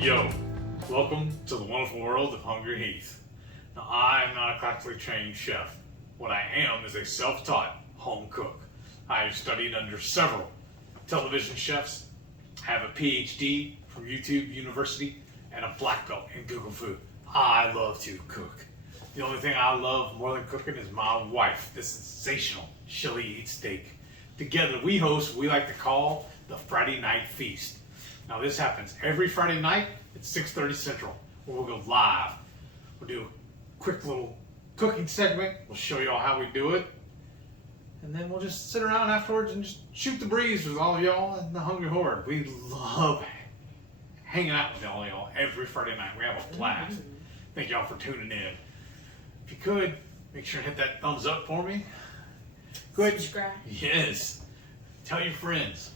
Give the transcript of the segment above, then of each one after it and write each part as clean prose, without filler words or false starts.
Yo, welcome to the wonderful world of Hungry Heath. Now, I am not a classically trained chef. What I am is a self-taught home cook. I have studied under several television chefs, have a PhD from YouTube University, and a black belt in Google Food. I love to cook. The only thing I love more than cooking is my wife, the sensational chili steak. Together we host what we like to call the Friday Night Feast. Now this happens every Friday night at 6:30 Central, where we'll go live. We'll do a quick little cooking segment. We'll show you all how we do it. And then we'll just sit around afterwards and just shoot the breeze with all of y'all in the Hungry Horde. We love hanging out with all y'all every Friday night. We have a blast. Thank y'all for tuning in. If you could, make sure to hit that thumbs up for me. Good. Subscribe. Yes. Tell your friends.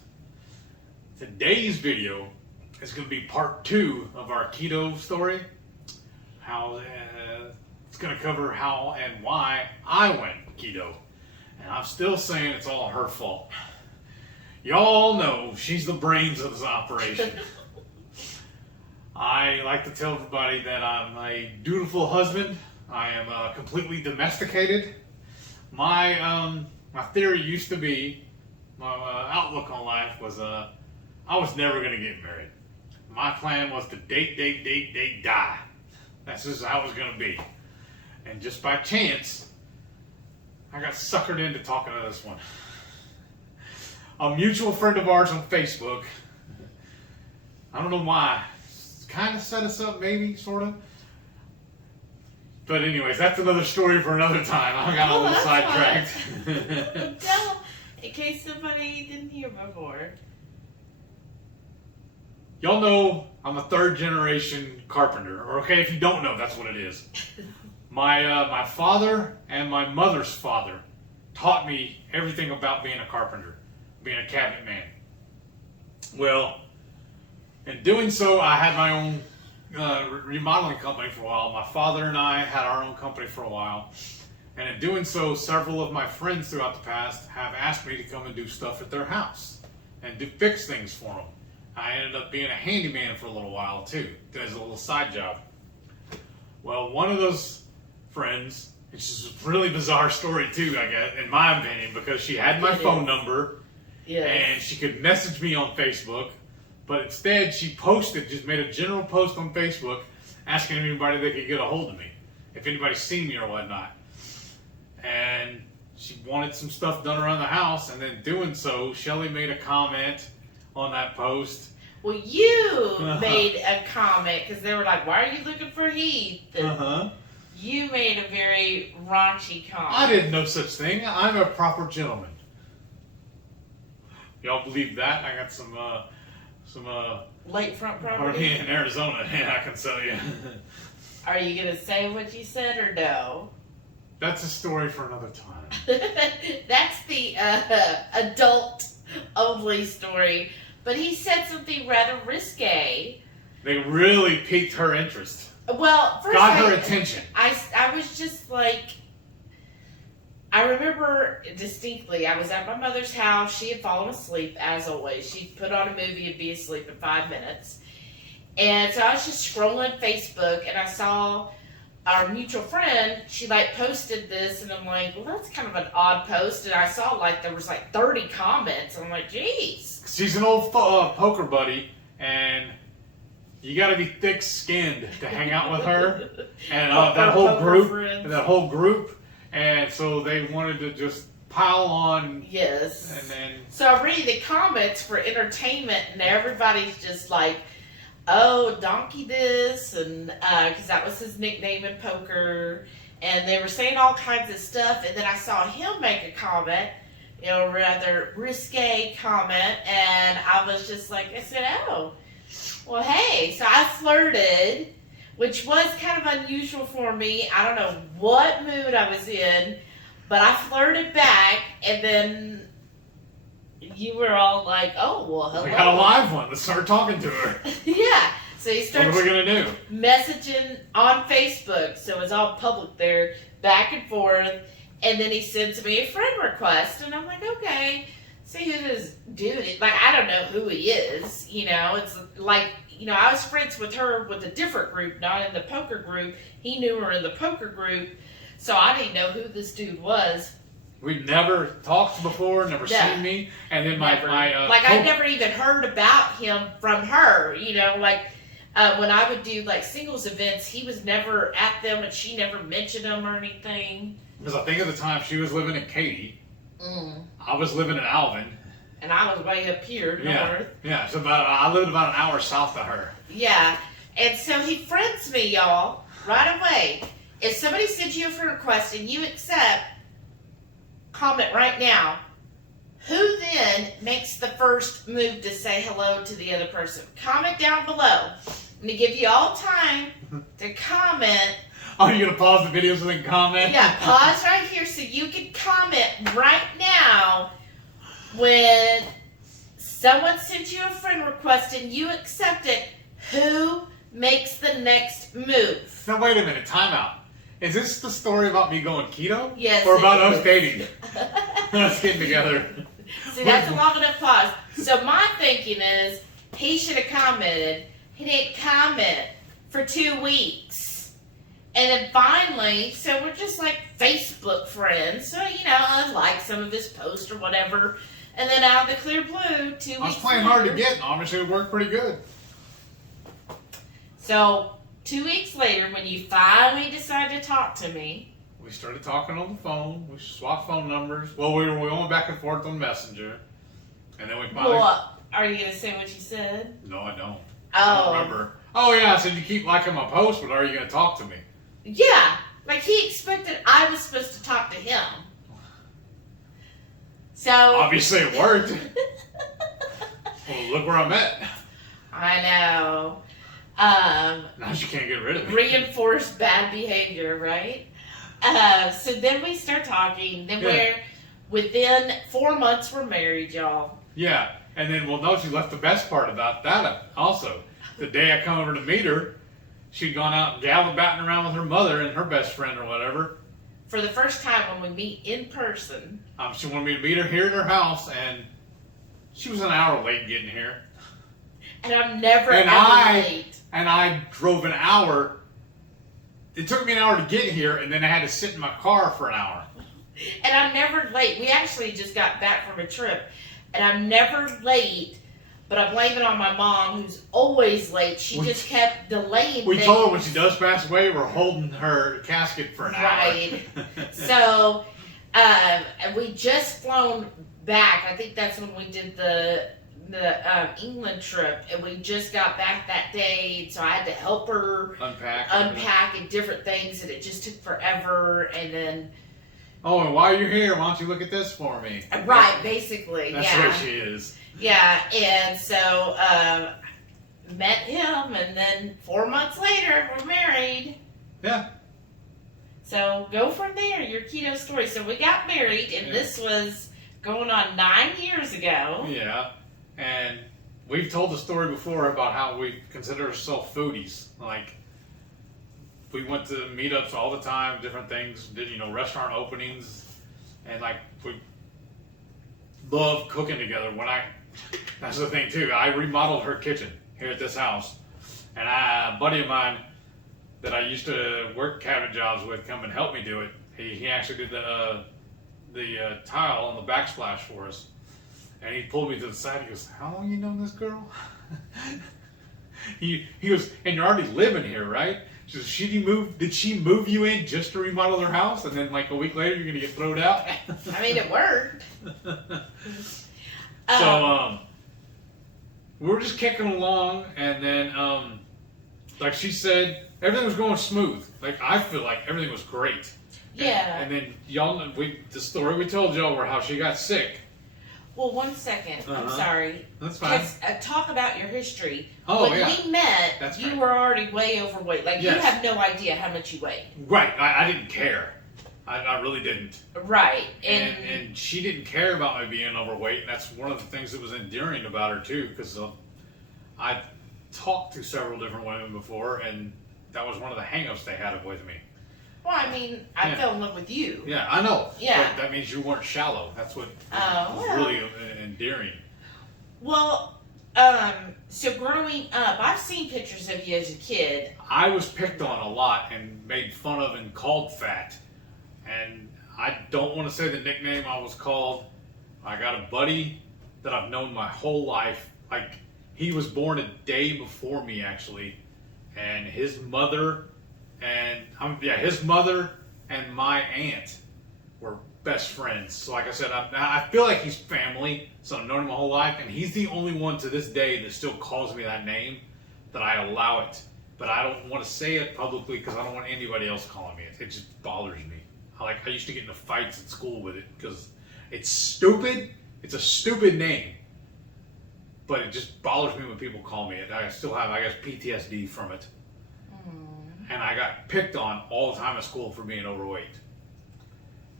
Today's video is going to be part 2 of our keto story. It's going to cover how and why I went keto. And I'm still saying it's all her fault. Y'all know she's the brains of this operation. I like to tell everybody that I'm a dutiful husband. I am completely domesticated. My theory used to be, my outlook on life was I was never going to get married. My plan was to date, die. That's just how it was going to be. And just by chance, I got suckered into talking to this one. A mutual friend of ours on Facebook. I don't know why. Kind of set us up, maybe, sort of. But anyways, that's another story for another time. I got a little sidetracked. Tell them, in case somebody didn't hear before. Y'all know I'm a 3rd generation carpenter. Or okay, if you don't know, that's what it is. My father and my mother's father taught me everything about being a carpenter, being a cabinet man. Well, in doing so, I had my own remodeling company for a while. My father and I had our own company for a while. And in doing so, several of my friends throughout the past have asked me to come and do stuff at their house and fix things for them. I ended up being a handyman for a little while too, as a little side job. Well, one of those friends, it's just a really bizarre story too, I guess, in my opinion, because she had my phone number and she could message me on Facebook, but instead she just made a general post on Facebook asking anybody that could get a hold of me, if anybody's seen me or whatnot. And she wanted some stuff done around the house, and then doing so, Shelly made a comment on that post. Well, you made a comment because they were like, "Why are you looking for Heath?" You made a very raunchy comment. I did no such thing. I'm a proper gentleman. Y'all believe that? I got some lakefront property in Arizona. Yeah, I can tell you. Are you gonna say what you said or no? That's a story for another time. That's the adult-only story. But he said something rather risque. They really piqued her interest. Well, first got her attention. I was just like, I remember distinctly, I was at my mother's house. She had fallen asleep, as always. She'd put on a movie and be asleep in 5 minutes. And so I was just scrolling Facebook, and I saw our mutual friend, she posted this, and I'm like, well, that's kind of an odd post. And I saw there was 30 comments. I'm like, geez. She's an old poker buddy, and you got to be thick-skinned to hang out with her. And that whole group, and so they wanted to just pile on. Yes. And then so I'm reading the comments for entertainment, and everybody's just like, "Oh, Donkey this," and because that was his nickname in poker, and they were saying all kinds of stuff. And then I saw him make a comment, rather risque comment, and I was just like, I said, "Oh, well, hey." So I flirted, which was kind of unusual for me. I don't know what mood I was in, but I flirted back, and then you were all like, "Oh, well, hello." We got a live one. Let's start talking to her. Yeah. So he starts what are we going to do? Messaging on Facebook. So it's all public there, back and forth. And then he sends me a friend request. And I'm like, okay. see who this dude is. Like, I don't know who he is, you know. It's like I was friends with her with a different group, not in the poker group. He knew her in the poker group, so I didn't know who this dude was. We've never talked before, never seen me, and then I never even heard about him from her. When I would do like singles events, he was never at them, and she never mentioned him or anything. Because I think at the time she was living in Katy, I was living in Alvin, and I was way up here north. Yeah. So I lived about an hour south of her. Yeah, and so he friends me, y'all, right away. If somebody sends you a friend request and you accept, comment right now. Who then makes the first move to say hello to the other person? Comment down below. I'm going to give you all time to comment. Oh, you're going to pause the video so they can comment? Yeah, pause right here so you can comment right now when someone sends you a friend request and you accept it. Who makes the next move? Now, wait a minute. Time out. Is this the story about me going keto? Yes. Or about us dating? Us getting together. See, that's a long enough pause. So my thinking is, he should have commented. He didn't comment for 2 weeks. And then finally, so we're just like Facebook friends. So, I like some of his posts or whatever. And then out of the clear blue, 2 weeks I was playing hard to get, and obviously it worked pretty good. So 2 weeks later, when you finally decided to talk to me, we started talking on the phone. We swapped phone numbers. Well, we went back and forth on Messenger, and then we finally. Well, are you gonna say what you said? No, I don't. Oh. I don't remember. Oh yeah, I said you keep liking my posts, but are you gonna talk to me? Yeah, like he expected I was supposed to talk to him. So obviously it worked. Well, look where I'm at. I know. Now she can't get rid of me. Reinforced bad behavior, right? So then we start talking. Then we're within 4 months we're married, y'all. Yeah, and then no, she left the best part about that also. The day I come over to meet her, she'd gone out gallivanting around with her mother and her best friend or whatever. For the first time when we meet in person. She wanted me to meet her here at her house, and she was an hour late getting here. And I'm never late. And I drove an hour. It took me an hour to get here, and then I had to sit in my car for an hour. And I'm never late. We actually just got back from a trip, and I'm never late, but I blame it on my mom, who's always late. She just kept delaying We things. told her when she does pass away, we're holding her casket for an hour. Right. So, and we just flown back. I think that's when we did the England trip, and we just got back that day, so I had to help her unpack and different things, and it just took forever. And then and while you're here, why don't you look at this for me? Right, basically. That's where she is. Yeah, and so met him, and then 4 months later we're married. Yeah. So go from there, your keto story. So we got married, and this was going on 9 years ago. Yeah. And we've told the story before about how we consider ourselves foodies. Like, we went to meetups all the time, different things, did, restaurant openings, and like, we love cooking together. That's the thing too, I remodeled her kitchen here at this house. And a buddy of mine that I used to work cabinet jobs with come and help me do it. He actually did the tile on the backsplash for us. And he pulled me to the side. He goes, "How long you known this girl?" he goes, "And you're already living here, right?" She says, "Did she move you in just to remodel her house? And then like a week later, you're gonna get thrown out?" I mean, it worked. So we were just kicking along, and then like she said, everything was going smooth. Like I feel like everything was great. Yeah. And then y'all, the story we told y'all were how she got sick. Well, 1 second. I'm sorry. That's fine. Talk about your history. Oh, when we met, you were already way overweight. Like, you have no idea how much you weigh. Right. I didn't care. I really didn't. Right. And she didn't care about me being overweight. And that's one of the things that was endearing about her, too, because I've talked to several different women before, and that was one of the hang-ups they had with me. Well, I mean, I fell in love with you. Yeah, I know. Yeah. But that means you weren't shallow. That's what was really endearing. Well, So growing up, I've seen pictures of you as a kid. I was picked on a lot and made fun of and called fat. And I don't want to say the nickname I was called. I got a buddy that I've known my whole life. Like, he was born a day before me, actually. And his mother his mother and my aunt were best friends. So like I said, I feel like he's family, so I've known him my whole life, and he's the only one to this day that still calls me that name, that I allow it. But I don't want to say it publicly because I don't want anybody else calling me it. It just bothers me. I used to get into fights at school with it because it's stupid. It's a stupid name. But it just bothers me when people call me it. I still have, I guess, PTSD from it. And I got picked on all the time at school for being overweight.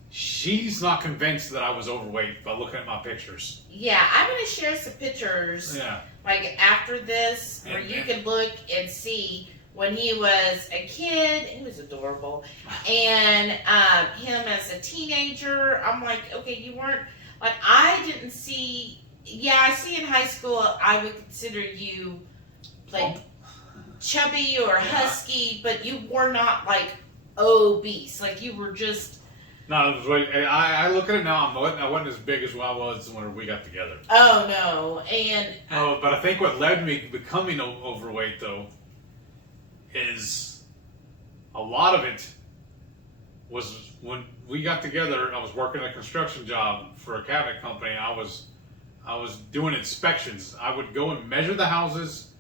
She's not convinced that I was overweight by looking at my pictures. Yeah, I'm going to share some pictures, like after this, where you can look and see when he was a kid. He was adorable. And him as a teenager, I'm like, okay, you weren't, like, I didn't see, I see in high school, I would consider you, like, chubby or husky, but you were not, like, obese. Like, you were just... No, I look at it now, I wasn't as big as I was when we got together. Oh, no. And... but I think what led to me becoming overweight, though, is a lot of it was when we got together. I was working a construction job for a cabinet company. I was doing inspections. I would go and measure the houses.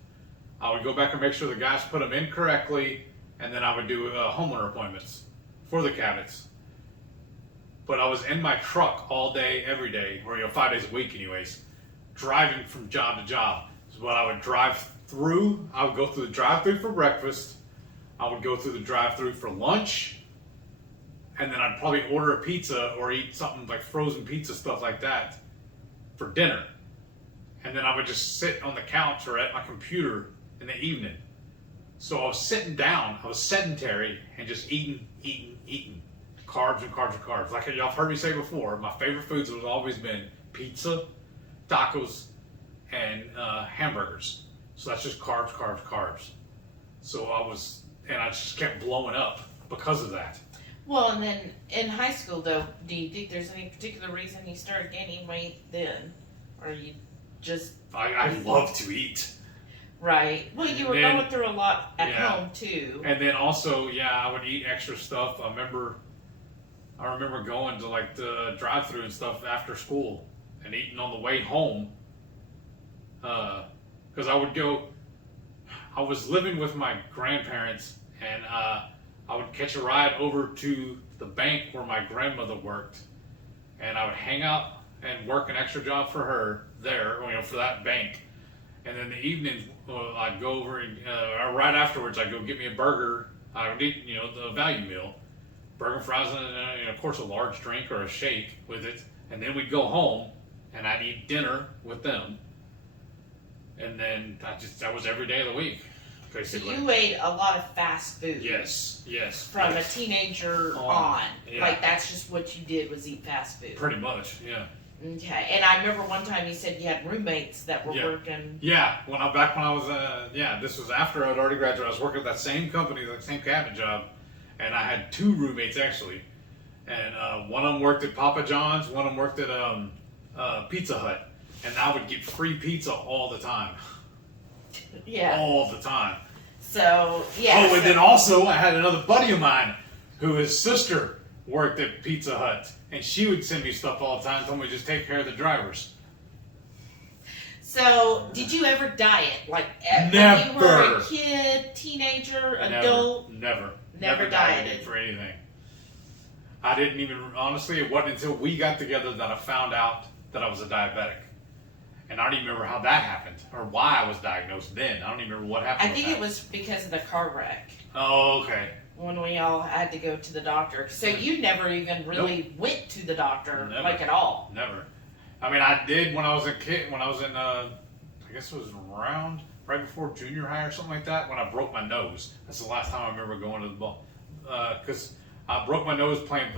I would go back and make sure the guys put them in correctly, and then I would do homeowner appointments for the cabinets. But I was in my truck all day, every day, or 5 days a week anyways, driving from job to job. So what I would drive through, I would go through the drive-through for breakfast, I would go through the drive-through for lunch, and then I'd probably order a pizza or eat something like frozen pizza, stuff like that, for dinner. And then I would just sit on the couch or at my computer in the evening. So I was sitting down, I was sedentary, and just eating. Carbs and carbs and carbs. Like y'all have heard me say before, my favorite foods have always been pizza, tacos, and hamburgers. So that's just carbs, carbs, carbs. So I just kept blowing up because of that. Well, and then in high school, though, do you think there's any particular reason you started gaining weight then? Or you just... I love to eat. Right. Well, you were going through a lot at home, too. And then also, I would eat extra stuff. I remember going to like the drive-thru and stuff after school and eating on the way home. Because I was living with my grandparents, and I would catch a ride over to the bank where my grandmother worked, and I would hang out and work an extra job for her there, for that bank. And then the evenings, I'd go over and right afterwards, I'd go get me a burger. I would eat, the value meal, burger, fries, and of course a large drink or a shake with it. And then we'd go home, and I'd eat dinner with them. And then that was every day of the week, basically. So you ate a lot of fast food. Yes. From a teenager on. Yeah. Like, that's just what you did, was eat fast food. Pretty much, yeah. Okay, and I remember one time you said you had roommates that were working. Yeah, back when I was, this was after I'd already graduated. I was working at that same company, that same cabinet job, and I had two roommates actually. And one of them worked at Papa John's, one of them worked at Pizza Hut, and I would get free pizza all the time. Yeah. All the time. So, yeah. Oh, and then also I had another buddy of mine who his sister worked at Pizza Hut, and she would send me stuff all the time, told me to just take care of the drivers. So, did you ever diet? Like, never. When you were a kid, teenager, adult? Never dieted for anything. I didn't even, honestly, it wasn't until we got together that I found out that I was a diabetic. And I don't even remember how that happened, or why I was diagnosed then. I don't even remember what happened. I think it was because of the car wreck. Oh, okay. When we all had to go to the doctor. So you never even really went to the doctor, like, at all? Never. I mean, I did when I was a kid, when I was in, I guess it was around, right before junior high or something like that, when I broke my nose. That's the last time I remember going to the ball. Because I broke my nose playing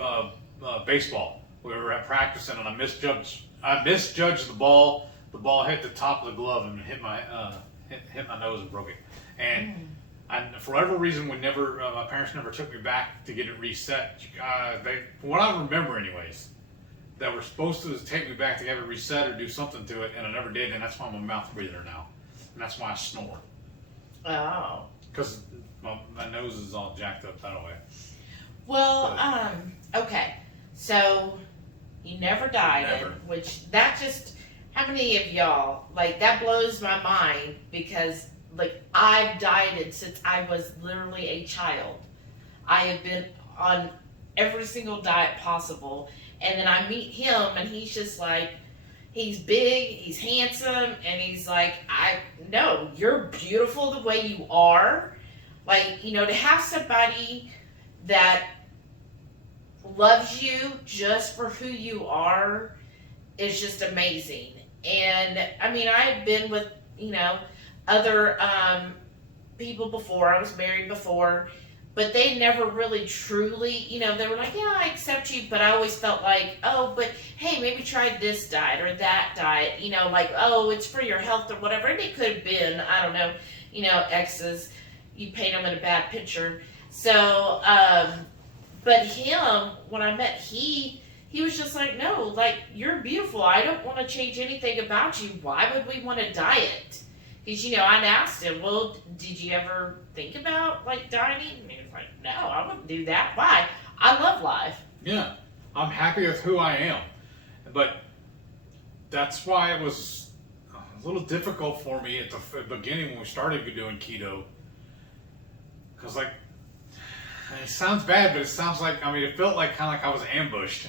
baseball. We were at practicing, and I misjudged the ball. the ball hit the top of the glove and hit my nose and broke it. And for whatever reason, we never, my parents never took me back to get it reset. From what I remember anyways, that were supposed to take me back to have it reset or do something to it, and I never did, and that's why I'm a mouth breather now. And that's why I snore. Oh. Because my nose is all jacked up that way. Well, okay. So, you never dieted, Never. which that just, how many of y'all, like, that blows my mind because, like, I've dieted since I was literally a child. I have been on every single diet possible, and then I meet him, and he's just like, he's big, he's handsome, and he's like, no, you're beautiful the way you are. Like, you know, to have somebody that loves you just for who you are is just amazing. And I mean, I've been with, you know, other people before. I was married before, but they never really truly, you know, they were like, yeah, I accept you, but I always felt like, oh, but hey, maybe try this diet or that diet, you know, like, oh, it's for your health or whatever. And it could have been, I don't know, you know, exes, you paint them in a bad picture. So, but him, when I met, he was just like, no, like, you're beautiful. I don't want to change anything about you. Why would we want to diet? Because, you know, I asked him, well, did you ever think about, like, dieting? And he was like, no, I wouldn't do that. Why? I love life. Yeah, I'm happy with who I am. But that's why it was a little difficult for me at the beginning when we started doing keto. Because, like, it sounds bad, but it sounds like, I mean, it felt like kind of like I was ambushed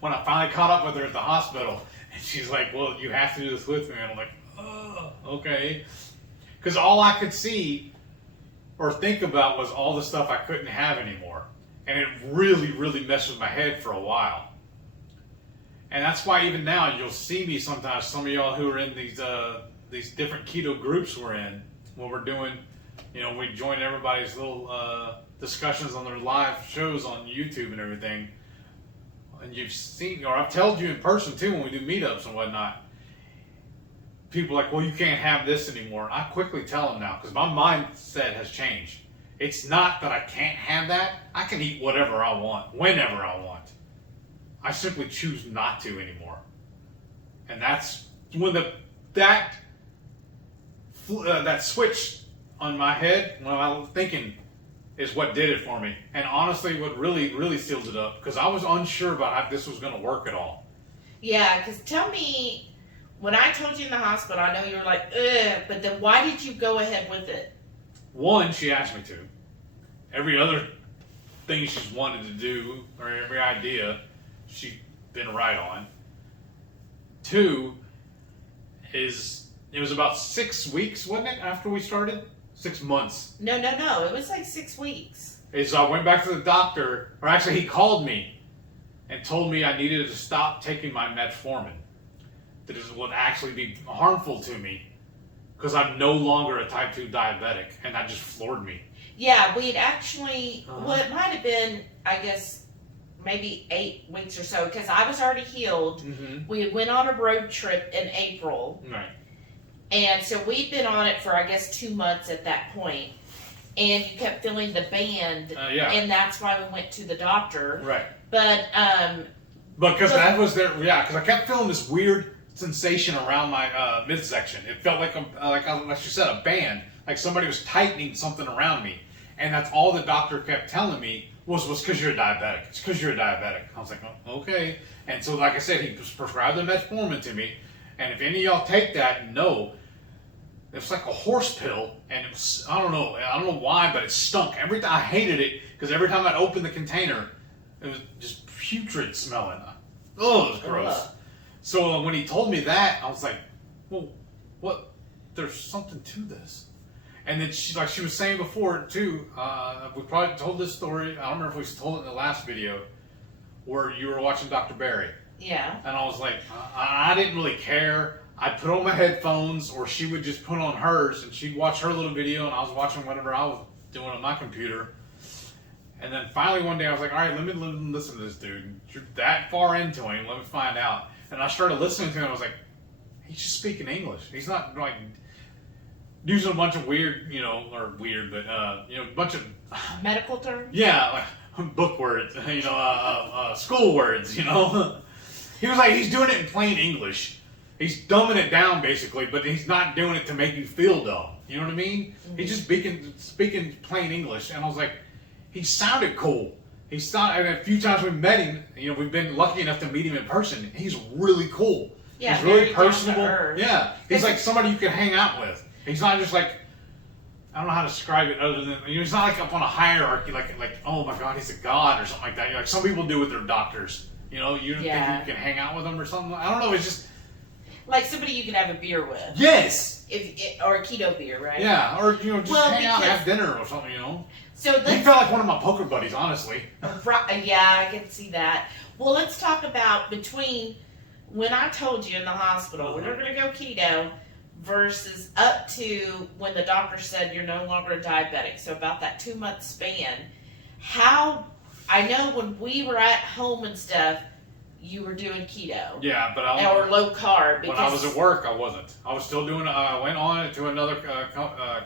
when I finally caught up with her at the hospital. And she's like, well, you have to do this with me. And I'm like, oh, okay. Because all I could see or think about was all the stuff I couldn't have anymore. And it really, really messed with my head for a while. And that's why even now you'll see me sometimes, some of y'all who are in these different keto groups we're in, when we're doing, you know, we join everybody's little discussions on their live shows on YouTube and everything. And you've seen, or I've told you in person too when we do meetups and whatnot. People are like, well, you can't have this anymore. I quickly tell them now because my mindset has changed. It's not that I can't have that. I can eat whatever I want, whenever I want. I simply choose not to anymore. And that's when that switch on my head, when I was thinking, is what did it for me. And honestly, what really, really sealed it up, because I was unsure about how this was going to work at all. Yeah, because tell me, when I told you in the hospital, I know you were like, ugh, but then why did you go ahead with it? One, she asked me to. Every other thing she's wanted to do, or every idea, she's been right on. Two, it was about 6 weeks, wasn't it, after we started? 6 months. No. It was like 6 weeks. So I went back to the doctor, or actually he called me and told me I needed to stop taking my metformin. That it would actually be harmful to me because I'm no longer a type 2 diabetic, and that just floored me. Yeah, we'd actually, well, it might have been, I guess, maybe 8 weeks or so, because I was already healed. Mm-hmm. We went on a road trip in April. Right. And so we'd been on it for, I guess, 2 months at that point. And you kept feeling the band. Yeah. And that's why we went to the doctor. Right. But, because that was there, yeah, because I kept feeling this weird sensation around my midsection. It felt like, like you said, a band. Like somebody was tightening something around me. And that's all the doctor kept telling me was because you're a diabetic. It's because you're a diabetic. I was like, oh, okay. And so, like I said, he prescribed the metformin to me. And if any of y'all take that, know it's like a horse pill, and it was, I don't know why, but it stunk. Every time I hated it because every time I'd open the container, it was just putrid smelling. Oh, it was gross. So when he told me that, I was like, well, what? There's something to this. And then she was saying before too. We probably told this story. I don't remember if we told it in the last video, where you were watching Dr. Barry. yeah. And I was like, I didn't really care. I'd put on my headphones, or she would just put on hers, and she'd watch her little video, and I was watching whatever I was doing on my computer. And then finally one day I was like, all right, let me listen to this dude. You're that far into him, let me find out. And I started listening to him, and I was like, he's just speaking English. He's not like using a bunch of weird, but a bunch of medical terms. Yeah, like book words, school words. He was like, he's doing it in plain English. He's dumbing it down basically, but he's not doing it to make you feel dumb. You know what I mean? Mm-hmm. He's just speaking plain English, and I was like, he sounded cool. A few times we met him, we've been lucky enough to meet him in person. He's really cool. Yeah, he's really personable. Yeah, he's like somebody you can hang out with. He's not just like, I don't know how to describe it other than, he's not like up on a hierarchy, like oh my God, he's a god or something like that. Like some people do with their doctors. You don't think you can hang out with them or something. I don't know. It's just like somebody you can have a beer with. Yes. Or a keto beer, right? Yeah, or just hang out and have dinner or something. So he felt like one of my poker buddies, honestly. Yeah, I can see that. Well, let's talk about between when I told you in the hospital we're going to go keto versus up to when the doctor said you're no longer a diabetic. So about that 2-month span, how I know when we were at home and stuff, you were doing keto. Yeah, but or low carb. When I was at work, I wasn't. I was still doing. I went on to another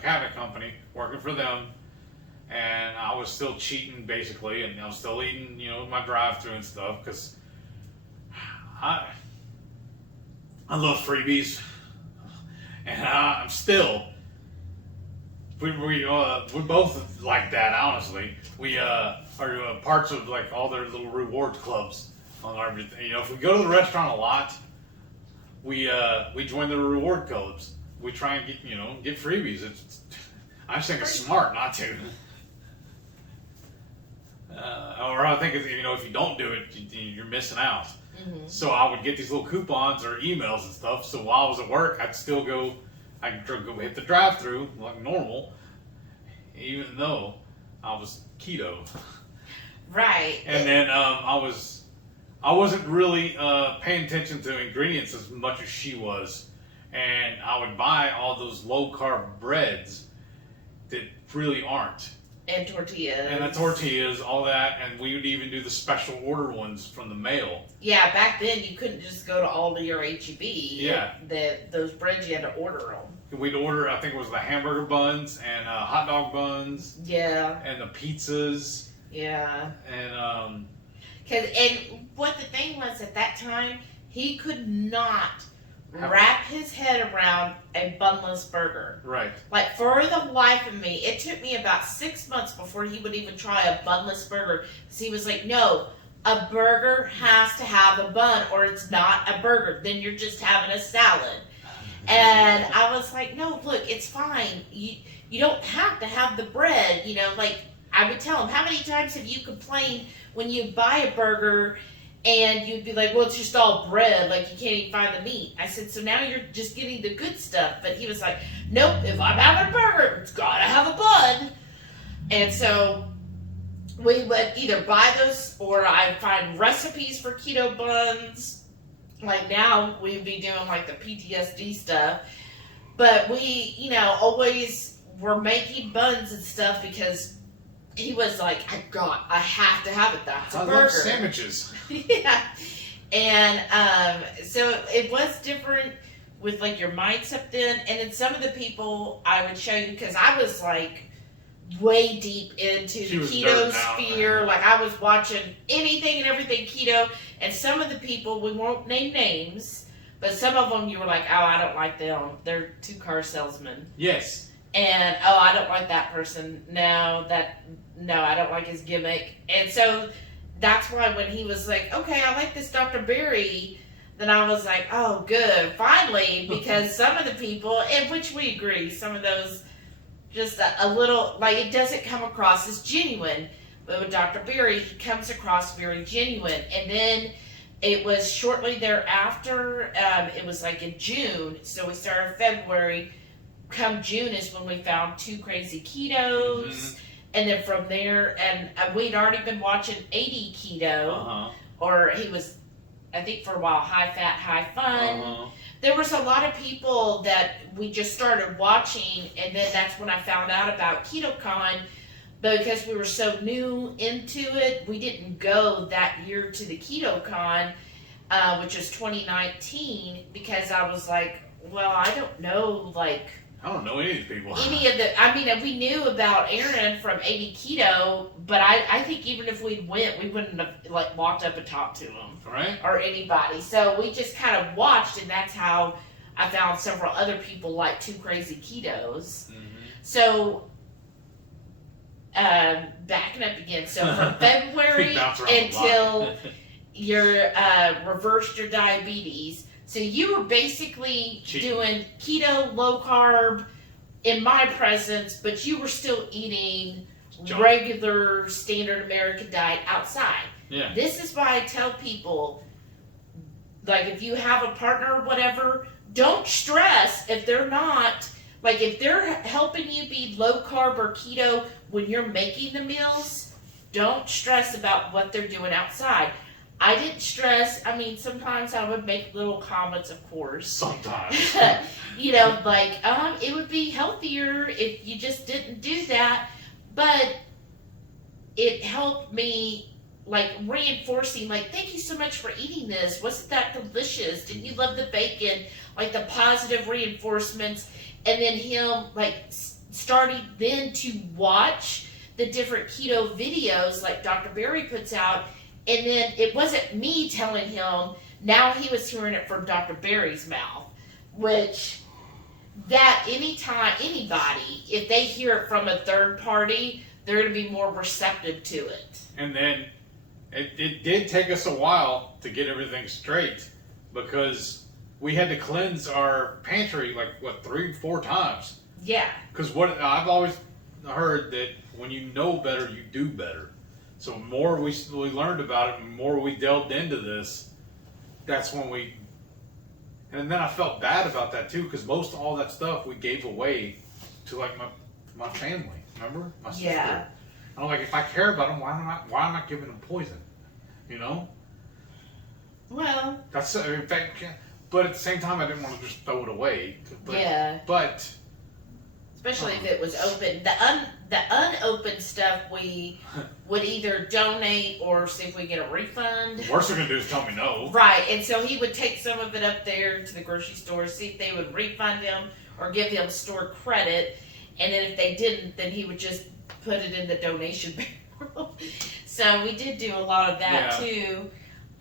cabinet company, working for them, and I was still cheating basically, and I was still eating, my drive-through and stuff because I love freebies, and I'm still. We both like that. Honestly, we are parts of like all their little reward clubs. On everything, if we go to the restaurant a lot, we join the reward clubs. We try and get freebies. I just think it's smart not to. Or I think if you don't do it, you're missing out. Mm-hmm. So I would get these little coupons or emails and stuff. So while I was at work, I'd still go hit the drive-through like normal, even though I was keto. Right. And then I wasn't really paying attention to ingredients as much as she was. And I would buy all those low-carb breads that really aren't. And tortillas. And the tortillas, all that. And we would even do the special order ones from the mail. Yeah, back then you couldn't just go to Aldi or HEB. Yeah. Those breads, you had to order them. We'd order, I think it was the hamburger buns and hot dog buns. Yeah. And the pizzas. Yeah. And and what the thing was at that time, he could not wrap his head around a bunless burger. Right. Like for the life of me, it took me about 6 months before he would even try a bunless burger. Because he was like, no, a burger has to have a bun or it's not a burger. Then you're just having a salad. And I was like, no, look, it's fine. You don't have to have the bread. Like I would tell him, how many times have you complained when you buy a burger and you'd be like, well, it's just all bread, like you can't even find the meat. I said, so now you're just getting the good stuff. But he was like, nope, if I'm having a burger, it's gotta have a bun. And so we would either buy those or I'd find recipes for keto buns. Like now we'd be doing like the PTSD stuff. But we, always were making buns and stuff because he was like, I have to have it. That's a burger. I love sandwiches. Yeah. And so it was different with like your mindset then. And then some of the people I would show you, because I was like way deep into the keto sphere. Like I was watching anything and everything keto. And some of the people, we won't name names, but some of them you were like, oh, I don't like them. They're 2-car salesmen. Yes. And, oh, I don't like that person. No, I don't like his gimmick. And so that's why when he was like, okay, I like this Dr. Berry, then I was like, oh, good, finally, because some of the people, in which we agree, some of those just a little, like it doesn't come across as genuine. But with Dr. Berry, he comes across very genuine. And then it was shortly thereafter, it was like in June, so we started February. Come June is when we found 2 Crazy Ketos. Mm-hmm. And then from there, and we'd already been watching 80 Keto, or he was, I think for a while, High Fat, High Fun. There was a lot of people that we just started watching, and then that's when I found out about KetoCon. But because we were so new into it, we didn't go that year to the KetoCon. which was 2019, because I was like, well, I don't know, like, I don't know any of these people. I mean, we knew about Aaron from 80 Keto, but I think even if we went, we wouldn't have, like, walked up and talked to him. Right. Or anybody. So we just kind of watched, and that's how I found several other people like Two Crazy Ketos. So, backing up again, so from February until you reversed your diabetes, so you were basically doing keto, low carb, in my presence, but you were still eating regular standard American diet outside. Yeah. This is why I tell people, like, if you have a partner or whatever, don't stress if they're not, like, if they're helping you be low carb or keto when you're making the meals, don't stress about what they're doing outside. I didn't stress. I mean, sometimes I would make little comments, of course. Sometimes. You know, like, it would be healthier if you just didn't do that. But it helped me, like, reinforcing, like, thank you so much for eating this. Wasn't that delicious? Didn't you love the bacon? Like, the positive reinforcements. And then him, like, starting then to watch the different keto videos like Dr. Berry puts out. And then it wasn't me telling him. Now he was hearing it from Dr. Berry's mouth. Which, that anytime, anybody, if they hear it from a third party, they're going to be more receptive to it. And then it did take us a while to get everything straight, because we had to cleanse our pantry, like, what, 3-4 times? Yeah. Because what I've always heard, that when you know better, you do better. So the more we learned about it, the more we delved into this, that's when we... And then I felt bad about that, too, because most of all that stuff we gave away to, like, my family. Remember? My sister. Yeah. I'm like, if I care about them, why am I giving them poison? You know? Well... That's, in fact, but at the same time, I didn't want to just throw it away. But, yeah. But... Especially if it was open. The unopened stuff we would either donate or see if we get a refund. The worst they're going to do is tell me no. Right, and so he would take some of it up there to the grocery store, see if they would refund him or give him store credit. And then if they didn't, then he would just put it in the donation barrel. So we did do a lot of that too.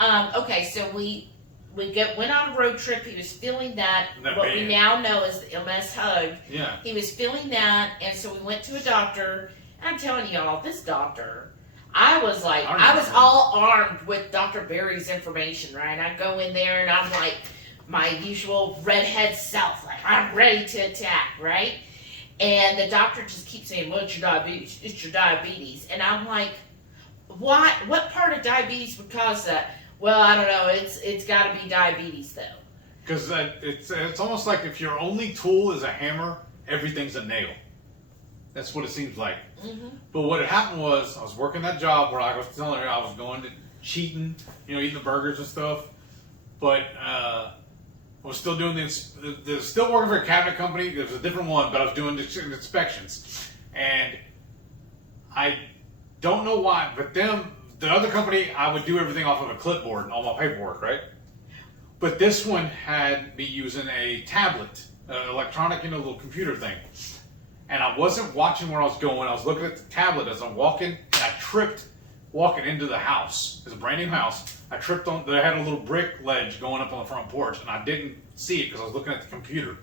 Okay, so we went on a road trip. He was feeling that what we now know as the MS hug. Yeah. He was feeling that, and so we went to a doctor. And I'm telling y'all, this doctor, I was like, I was all armed with Dr. Berry's information, right? I go in there and I'm like my usual redhead self, like I'm ready to attack, right? And the doctor just keeps saying, well, it's your diabetes. It's your diabetes. And I'm like, what part of diabetes would cause that? Well, I don't know. It's got to be diabetes, though. Because it's almost like if your only tool is a hammer, everything's a nail. That's what it seems like. Mm-hmm. But what had happened was, I was working that job where I was telling her I was going to cheating, eating the burgers and stuff. But I was still doing still working for a cabinet company. It was a different one, but I was doing the inspections. And I don't know why, but the other company, I would do everything off of a clipboard and all my paperwork, right? But this one had me using a tablet, electronic, little computer thing. And I wasn't watching where I was going. I was looking at the tablet as I'm walking, and I tripped walking into the house. It's a brand new house. I tripped on, they had a little brick ledge going up on the front porch, and I didn't see it because I was looking at the computer.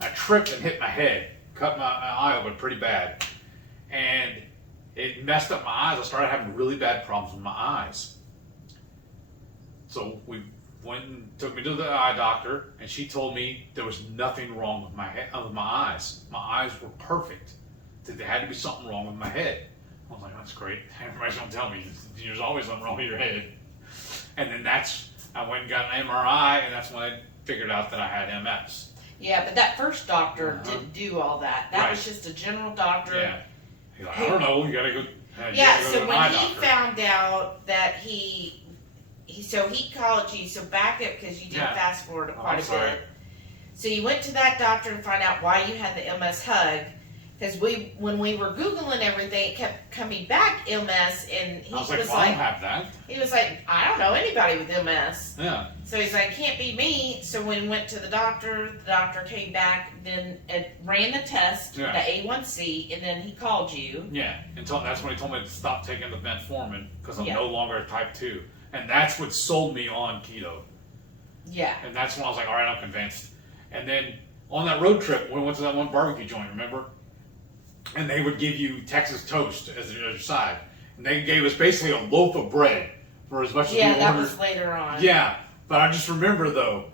I tripped and hit my head, cut my eye open pretty bad. And it messed up my eyes. I started having really bad problems with my eyes. So we went and took me to the eye doctor, and she told me there was nothing wrong with my eyes. My eyes were perfect. That there had to be something wrong with my head. I was like, that's great. Everybody's gonna tell me there's always something wrong with your head. And then I went and got an MRI, and that's when I figured out that I had MS. Yeah, but that first doctor didn't do all that. That was just a general doctor. Yeah. He's like, I don't know, you gotta go. So when he found out that so he called you, so back up because you did fast forward quite a bit. So you went to that doctor and find out why you had the MS hug, Because when we were Googling everything, it kept coming back MS, and he I was like, well, I don't have that. he was like, I don't know anybody with MS. Yeah. So he's like, can't be me. So when we went to the doctor came back, then it ran the test, the A1C, and then he called you. Yeah, that's when he told me to stop taking the metformin because I'm Yeah. no longer a type 2. And that's what sold me on keto. Yeah. And that's when I was like, all right, I'm convinced. And then on that road trip, we went to that one barbecue joint, remember? And they would give you Texas toast as your side. And they gave us basically a loaf of bread for as much as we ordered. Yeah, that was later on. Yeah, but I just remember, though,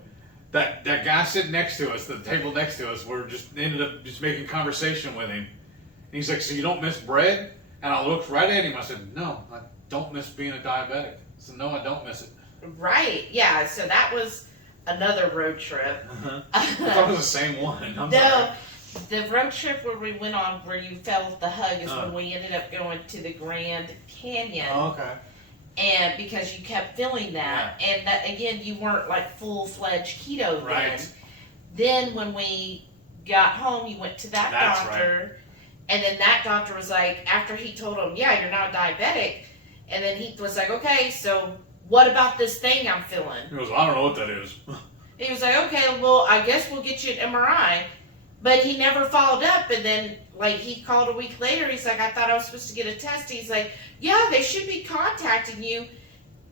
that guy sitting next to us, the table next to us, ended up just making conversation with him. And he's like, so you don't miss bread? And I looked right at him. I said, no, I don't miss being a diabetic. I said, no, I don't miss it. Right, yeah, so that was another road trip. I thought it was the same one. I'm No, sorry. the road trip where we went on, where you felt the hug, is when we ended up going to the Grand Canyon. Oh, okay. And because you kept feeling that, and that again, you weren't like full-fledged keto Right. Then when we got home, you went to that That's doctor, and then that doctor was like, after he told him, yeah, you're not diabetic, and then he was like, okay, so what about this thing I'm feeling? He goes, I don't know what that is. He was like, okay, well, I guess we'll get you an MRI. But he never followed up, and then, like, he called a week later, he's like, I thought I was supposed to get a test. He's like, yeah, they should be contacting you,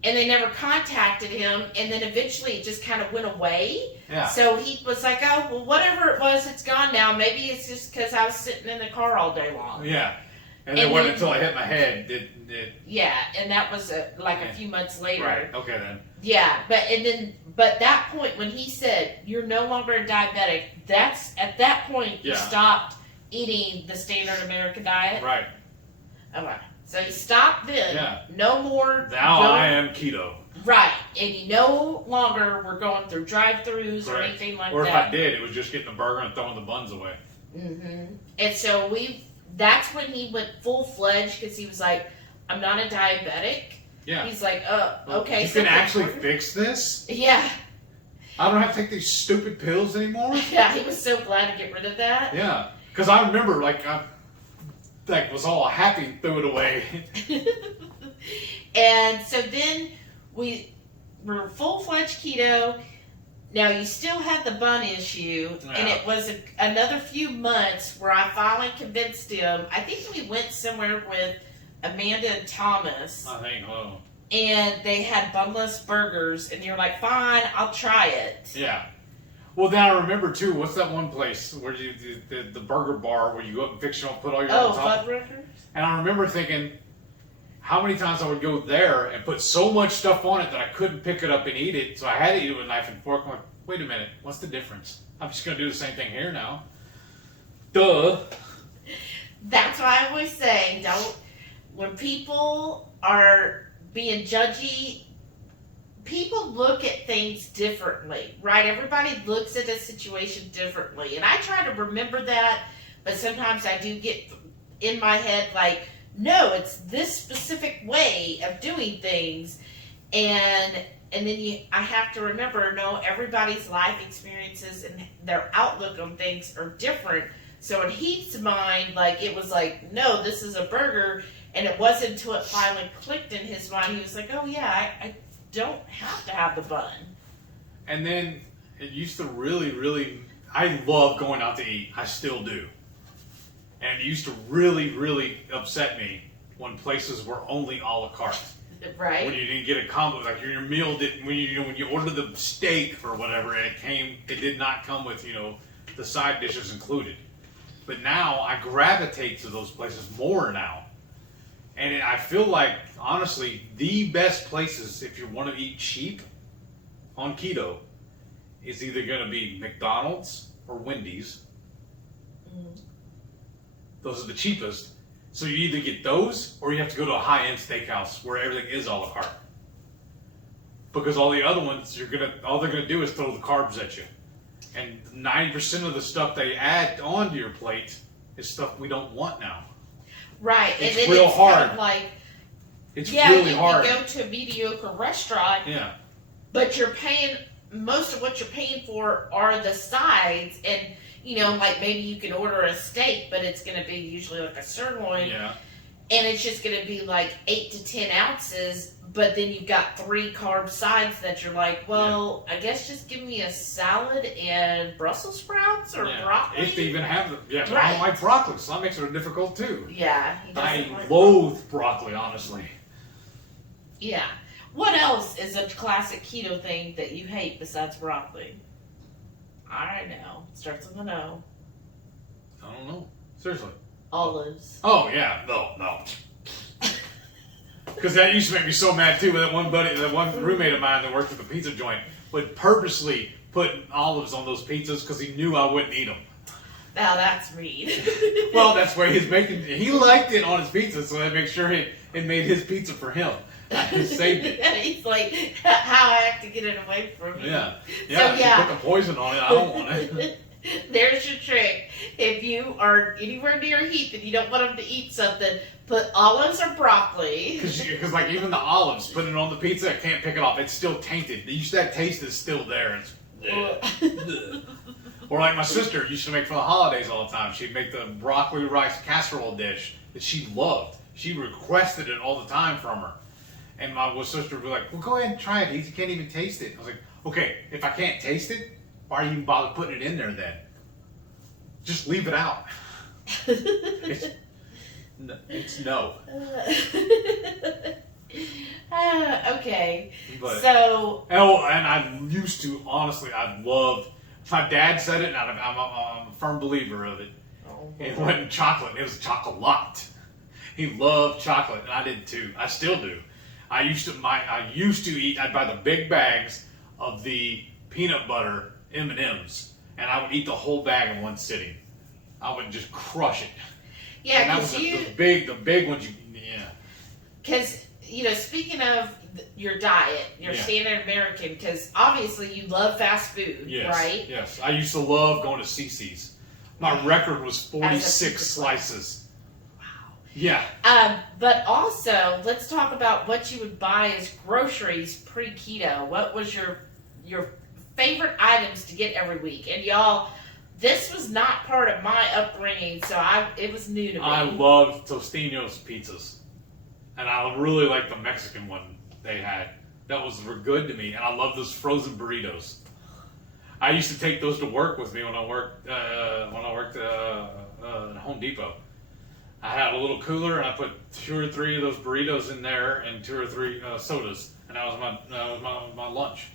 and they never contacted him, and then eventually it just kind of went away. Yeah. So he was like, oh, well, whatever it was, it's gone now. Maybe it's just because I was sitting in the car all day long. Yeah. And it wasn't until I hit my head that... Yeah, and that was like a few months later. Right, okay then. Yeah, but that point when he said you're no longer a diabetic, that's at that point you stopped eating the standard American diet. Right. Okay, so you stopped then. Yeah. No more. Now I am keto. Right, and you no longer were going through drive-throughs or anything like that. Or if I did, it was just getting the burger and throwing the buns away. Mm-hmm. And so that's when he went full-fledged, because he was like, I'm not a diabetic. Yeah. He's like, okay. You can actually fix this? Yeah. I don't have to take these stupid pills anymore? Yeah, he was so glad to get rid of that. Yeah. Because I remember, I was all happy and threw it away. And so then we were full-fledged keto. Now, you still had the bun issue, and it was another few months where I finally convinced him. I think we went somewhere with Amanda and Thomas. I think, and they had bunless burgers, and you're like, fine, I'll try it. Yeah. Well, then I remember, too, what's that one place where the burger bar where you go up and fix your own, put all your own top? Fuddruckers? And I remember thinking how many times I would go there and put so much stuff on it that I couldn't pick it up and eat it, so I had to eat it with a knife and fork. I'm like, wait a minute, what's the difference? I'm just going to do the same thing here now. Duh. That's why I always say, when people are being judgy, people look at things differently, right? Everybody looks at a situation differently. And I try to remember that, but sometimes I do get in my head like, no, it's this specific way of doing things. And then I have to remember, no, everybody's life experiences and their outlook on things are different. So in Heath's mind, it was like, no, this is a burger. And it wasn't until it finally clicked in his mind, he was like, oh yeah, I don't have to have the bun. And then it used to really, I love going out to eat. I still do. And it used to really upset me when places were only a la carte. Right. When you didn't get a combo, like your meal didn't, when you ordered the steak or whatever, and it did not come with, the side dishes included. But now I gravitate to those places more now. And I feel like, honestly, the best places, if you want to eat cheap on keto, is either going to be McDonald's or Wendy's. Mm. Those are the cheapest. So you either get those, or you have to go to a high-end steakhouse where everything is a la carte. Because all the other ones, all they're gonna do is throw the carbs at you. And 90% of the stuff they add onto your plate is stuff we don't want now. Right, It's and then real it's hard. kind of like, It's yeah, really you hard. can go to a mediocre restaurant, Yeah. but you're paying, most of what you're paying for are the sides, and you know, like maybe you can order a steak, but it's going to be usually like a sirloin. Yeah. And it's just going to be like 8 to 10 ounces, but then you've got 3 carb sides that you're like, well, I guess just give me a salad and Brussels sprouts or broccoli. If they even have them. Yeah, but I Right. don't like broccoli, so that makes it difficult too. Yeah. He doesn't I like loathe broccoli, honestly. Yeah. What else is a classic keto thing that you hate besides broccoli? I know. Starts with an O. I don't know. Seriously. Olives. Oh, yeah. No. Because that used to make me so mad too. With that one roommate of mine that worked at the pizza joint would purposely put olives on those pizzas because he knew I wouldn't eat them. Now that's mean. Well, that's why he's making. He liked it on his pizza, so I make sure it made his pizza for him. I saved it. He's like, how I have to get it away from you. Yeah. So, If you put the poison on it, I don't want it. There's your trick. If you are anywhere near Heath and you don't want him to eat something, put olives or broccoli. Because like even the olives, putting it on the pizza, I can't pick it off. It's still tainted. That taste is still there. Or like my sister used to make for the holidays all the time. She'd make the broccoli rice casserole dish that she loved. She requested it all the time from her. And my sister would be like, well, go ahead and try it. You can't even taste it. I was like, okay, if I can't taste it, why are you even bother putting it in there then? Just leave it out. It's no. Okay. But, so. Oh, and I used to, honestly, I loved, my dad said it, and I'm a firm believer of it. Oh, It wasn't chocolate, it was chocolate. He loved chocolate, and I did too. I still do. I used to eat, I'd buy the big bags of the peanut butter M&Ms, and I would eat the whole bag in one sitting. I would just crush it. Yeah, because the big ones, because, you know, speaking of your diet, your standard American, because obviously you love fast food, right? Yes, I used to love going to CC's. My record was 46 slices. Yeah. But also, let's talk about what you would buy as groceries pre-keto. What was your favorite items to get every week? And y'all, this was not part of my upbringing, so it was new to me. I loved Tostino's pizzas, and I really liked the Mexican one they had. Were good to me, and I love those frozen burritos. I used to take those to work with me when I worked at Home Depot. I had a little cooler, and I put 2 or 3 of those burritos in there, and 2 or 3 sodas, and that was my lunch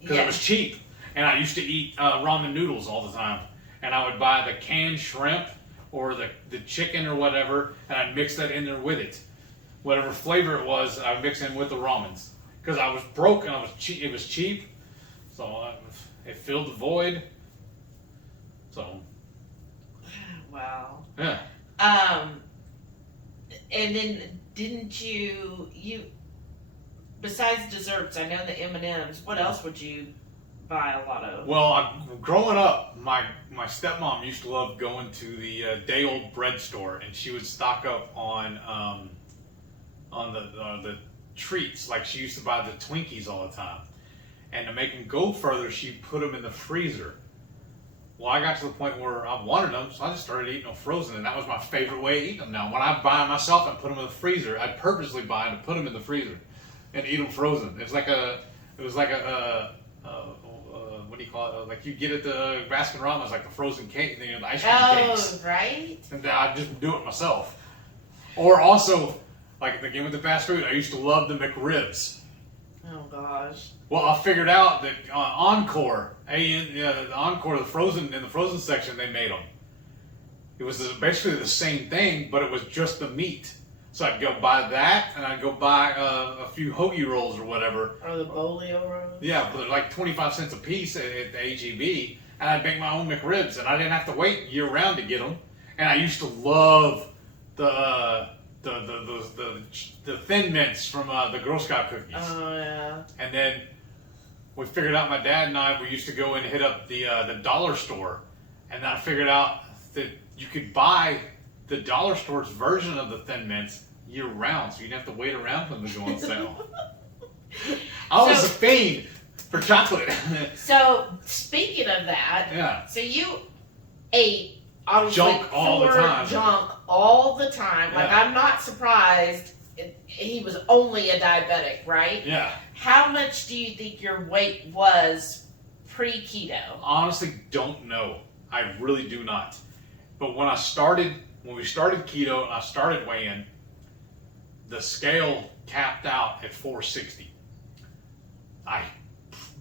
because it was cheap. And I used to eat ramen noodles all the time, and I would buy the canned shrimp or the chicken or whatever, and I'd mix that in there with it, whatever flavor it was. I would mix in with the ramens because I was broke and it was cheap, so it filled the void. So. Wow. Yeah. And then didn't you besides desserts, I know the M&Ms, what else would you buy a lot of? Well, growing up, my stepmom used to love going to the day-old bread store, and she would stock up on the treats. Like she used to buy the Twinkies all the time, and to make them go further, she put them in the freezer. Well, I got to the point where I wanted them, so I just started eating them frozen, and that was my favorite way of eating them. Now, when I buy them myself and put them in the freezer, I purposely buy them and put them in the freezer and eat them frozen. It was like what do you call it? Like you get at the Baskin Robbins, like the frozen cake, the ice cream cakes. Oh, right. And I just do it myself. Or also, like again with the fast food, I used to love the McRibs. Oh gosh. Well, I figured out that Encore, the Encore, in the frozen section, they made them. It was basically the same thing, but it was just the meat. So I'd go buy that, and I'd go buy a few hoagie rolls or whatever. Or the bolio rolls. Yeah, but they're like 25 cents a piece at the HEB, and I'd make my own McRibs, and I didn't have to wait year round to get them. And I used to love the Thin Mints from the Girl Scout cookies. Oh yeah. And then we figured out, my dad and I, we used to go and hit up the dollar store, and I figured out that you could buy the dollar store's version of the Thin Mints year round, so you didn't have to wait around for them to go on sale. I was a fiend for chocolate. So speaking of that, Yeah. so you ate obviously junk all the time. Junk all the time. Like, Yeah. I'm not surprised he was only a diabetic, right? Yeah. How much do you think your weight was pre-keto? Honestly, don't know. I really do not. But when we started keto and I started weighing, the scale capped out at 460.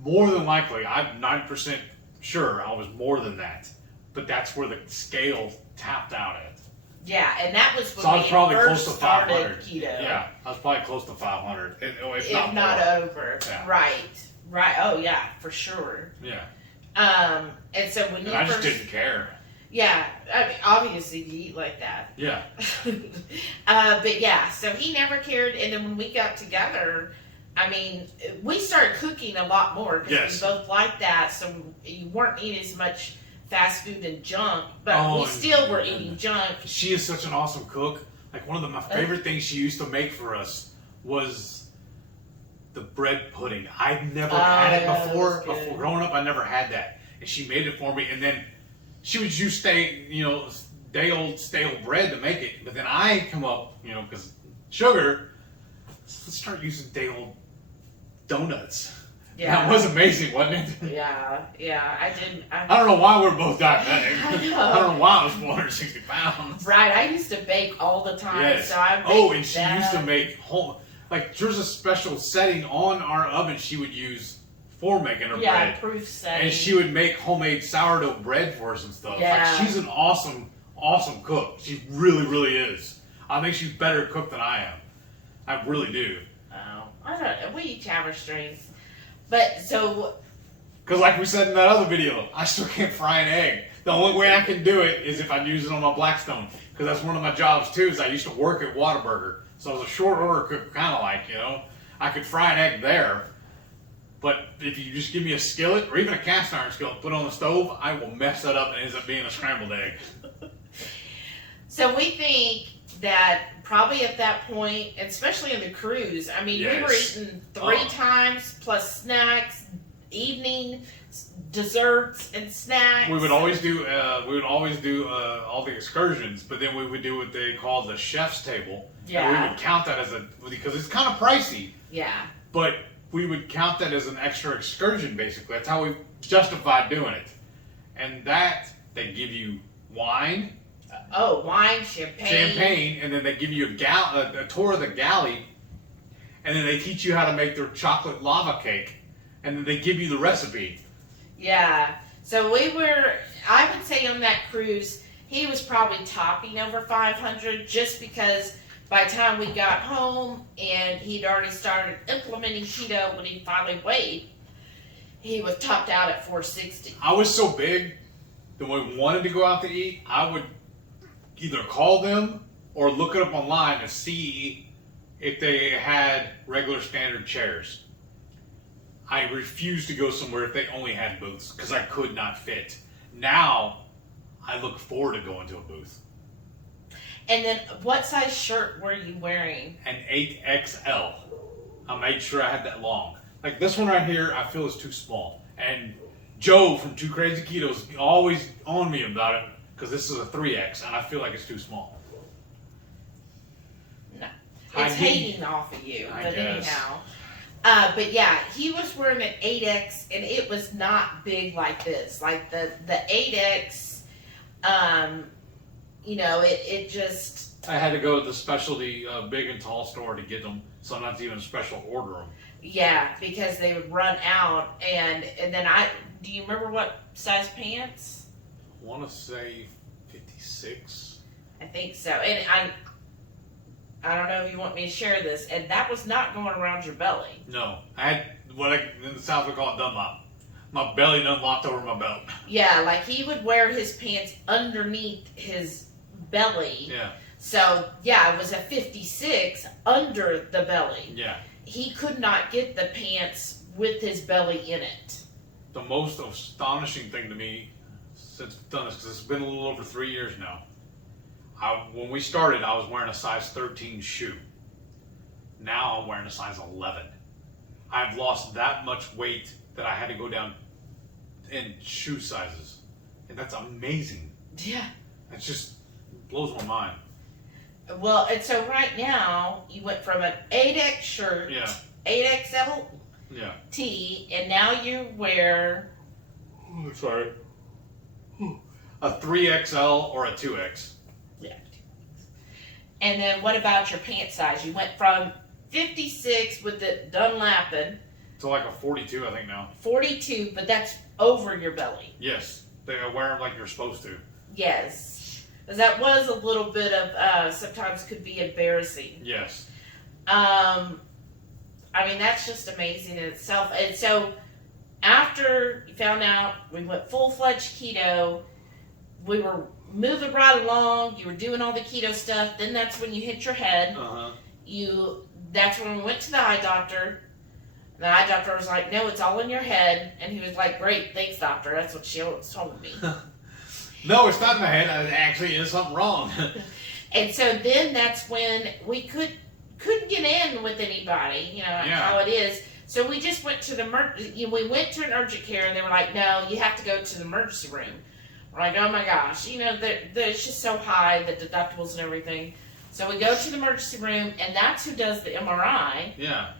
More than likely, I'm 9% sure I was more than that. But that's where the scale tapped out at. Yeah, and that was when So I was probably first close to started 500. keto. Yeah, I was probably close to 500, if If not not more. over. Yeah. Right. Oh yeah, for sure. Yeah. And so when And you I first, just didn't care. yeah, I mean, obviously you eat like that. Yeah. But yeah, so he never cared. And then when we got together, I mean, we started cooking a lot more because Yes. we both liked that. So you weren't eating as much fast food and junk, but Oh, we still were and- eating junk. She is such an awesome cook. Like, one of my favorite things she used to make for us was the bread pudding. I'd never had it yeah, before. that was good. Before growing up, I never had that. And she made it for me. And then she would use day-old stale bread to make it. But then I come up, because sugar, let's start using day-old donuts. Yeah. That was amazing, wasn't it? Yeah, I didn't. I don't know why we're both diabetic. I know. I don't know why I was 460 pounds. Right, I used to bake all the time, Yes. so I And she used to make there's a special setting on our oven she would use for making her bread. proof setting. And she would make homemade sourdough bread for us and stuff. Yeah. Like, she's an awesome, awesome cook. She really, really is. I think she's better cook than I am. I really do. Oh, I don't know. We each have our strengths, but so Because like we said in that other video, I still can't fry an egg. The only way I can do it is if I use it on my Blackstone. Because that's one of my jobs too, is I used to work at Whataburger. So I was a short order cook, kind of like, I could fry an egg there. But if you just give me a skillet, or even a cast iron skillet, put it on the stove, I will mess that up and it ends up being a scrambled egg. So we think that probably at that point, especially in the cruise, I mean, we were Yes. eating 3 times plus snacks, evening desserts and snacks. We would always do all the excursions, but then we would do what they call the chef's table. And Yeah. we would count that because it's kind of pricey, Yeah. but we would count that as an extra excursion, basically. That's how we justified doing it. And that, they give you wine, Oh, wine, champagne. and then they give you a tour of the galley, and then they teach you how to make their chocolate lava cake, and then they give you the recipe. Yeah. So I would say on that cruise, he was probably topping over 500 just because by the time we got home and he'd already started implementing keto when he finally weighed, he was topped out at 460. I was so big that when we wanted to go out to eat, I would either call them or look it up online and see if they had regular standard chairs. I refused to go somewhere if they only had booths because I could not fit. Now, I look forward to going to a booth. And then what size shirt were you wearing? An 8XL. I made sure I had that long. Like this one right here, I feel is too small. And Joe from Two Crazy Keto is always on me about it because this is a 3X and I feel like it's too small. No. I It's need- hating off of you, I but guess. anyhow. But yeah, he was wearing an 8X and it was not big like this. Like the 8X, it just... I had to go to the specialty big and tall store to get them. Sometimes even special order them. Yeah, because they would run out, and then do you remember what size pants? I want to say 56. I think so, and I don't know if you want me to share this, and that was not going around your belly. No, I had what in the South we call it Dunlop. My belly done locked over my belt. Yeah, like he would wear his pants underneath his belly. Yeah. So yeah, it was a 56 under the belly. Yeah. He could not get the pants with his belly in it. The most astonishing thing to me since I've done this, because it's been a little over 3 years now. When we started, I was wearing a size 13 shoe. Now I'm wearing a size 11. I've lost that much weight that I had to go down in shoe sizes. And that's amazing. Yeah. It just blows my mind. Well, and so right now, you went from an 8X shirt, 8XL tee, and now you wear... Sorry. A 3XL or a 2X. Yeah. And then what about your pant size? You went from 56 with the Dunlapping to like a 42, I think now. 42, but that's over your belly. Yes. They wear them like you're supposed to. Yes. Because that was a little bit of, sometimes could be embarrassing. Yes. I mean, that's just amazing in itself. And so, after you found out we went full-fledged keto, we were moving right along, you were doing all the keto stuff, then that's when you hit your head. That's when we went to the eye doctor. The eye doctor was like, no, it's all in your head. And he was like, great, thanks, doctor. That's what she always told me. No, it's not in my head. It actually is something wrong. And so then that's when we couldn't get in with anybody, you know, how it is. So we just went to we went to an urgent care, and they were like, no, you have to go to the emergency room. We're like, oh my gosh, you know, it's just so high, the deductibles and everything. So we go to the emergency room, and that's who does the MRI. Yeah.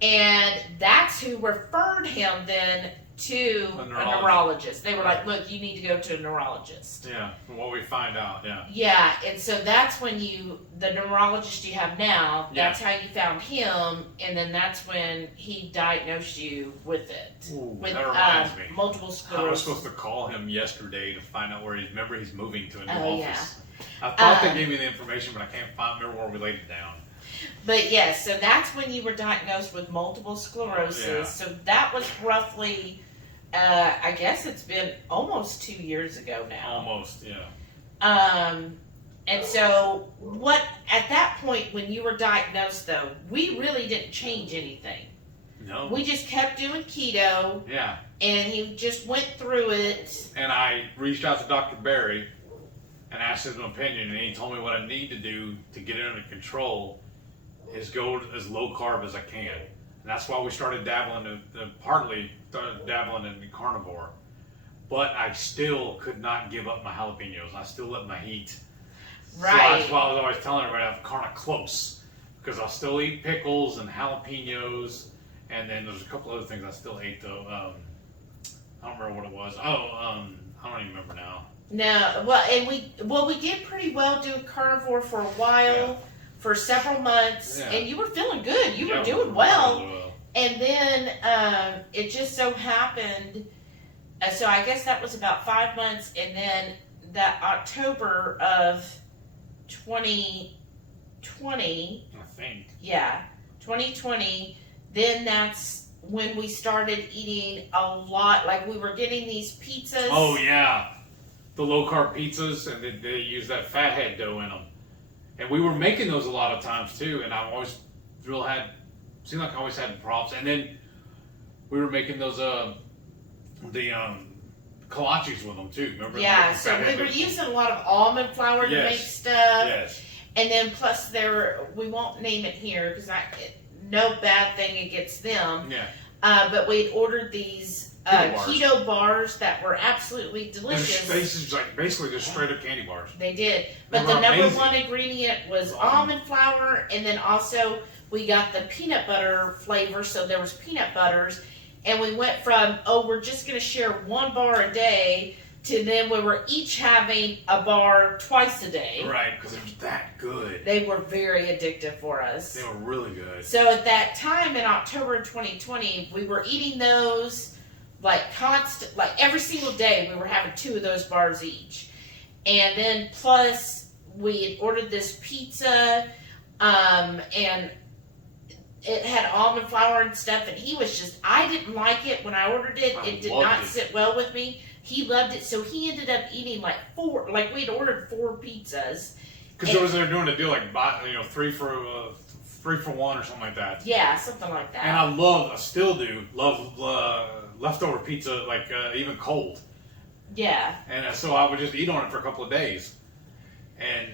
And that's who referred him then to a neurologist. They were like, look, you need to go to a neurologist. Yeah, from what we find out, yeah. Yeah, and so that's when the neurologist you have now, that's how you found him, and then that's when he diagnosed you with it. Ooh, with that reminds me. Multiple sclerosis. I was supposed to call him yesterday to find out where remember he's moving to a new office. Yeah. I thought they gave me the information, but I can't remember where we laid it down. But yes, so that's when you were diagnosed with multiple sclerosis. Yeah. So that was roughly, I guess it's been almost 2 years ago now. Almost, yeah. And so at that point when you were diagnosed though, we really didn't change anything. No. We just kept doing keto. Yeah. And he just went through it. And I reached out to Dr. Barry and asked his opinion, and he told me what I need to do to get it under control is go as low carb as I can. And that's why we started partly dabbling in carnivore. But I still could not give up my jalapenos. I still let my heat. Right. So that's why I was always telling everybody I'm kind of close. Because I'll still eat pickles and jalapenos. And then there's a couple other things I still ate though. I don't remember what it was. I don't even remember now. No, well, we did pretty well doing carnivore for a while, for several months, and you were feeling good. You were doing well. Really well. And then it just so happened, so I guess that was about 5 months, and then that October of 2020, I think. Yeah, 2020, then that's when we started eating a lot, like we were getting these pizzas. Oh yeah, the low carb pizzas, and they use that fathead dough in them. And we were making those a lot of times too, and I always seemed like I always had problems. And then we were making those kolaches with them too. Remember? Yeah, so we were using a lot of almond flour to make stuff. Yes. And then plus we won't name it here because no bad thing against them. Yeah. But we ordered these keto bars that were absolutely delicious. Basically just straight up candy bars. They did. But the number one ingredient was almond flour, and then also we got the peanut butter flavor, so there was peanut butters. And we went from, we're just going to share one bar a day, to then we were each having a bar twice a day. Right, because it was that good. They were very addictive for us. They were really good. So at that time in October 2020, we were eating those like every single day we were having 2 of those bars each. And then plus we had ordered this pizza, and it had almond flour and stuff, and he was just, I didn't like it when I ordered it. It did not sit well with me. He loved it, so he ended up eating like 4, like we had ordered 4 pizzas. Because they were doing a deal like 3 for 1 or something like that. Yeah, something like that. And I still do love leftover pizza, like even cold. Yeah. And so I would just eat on it for a couple of days. And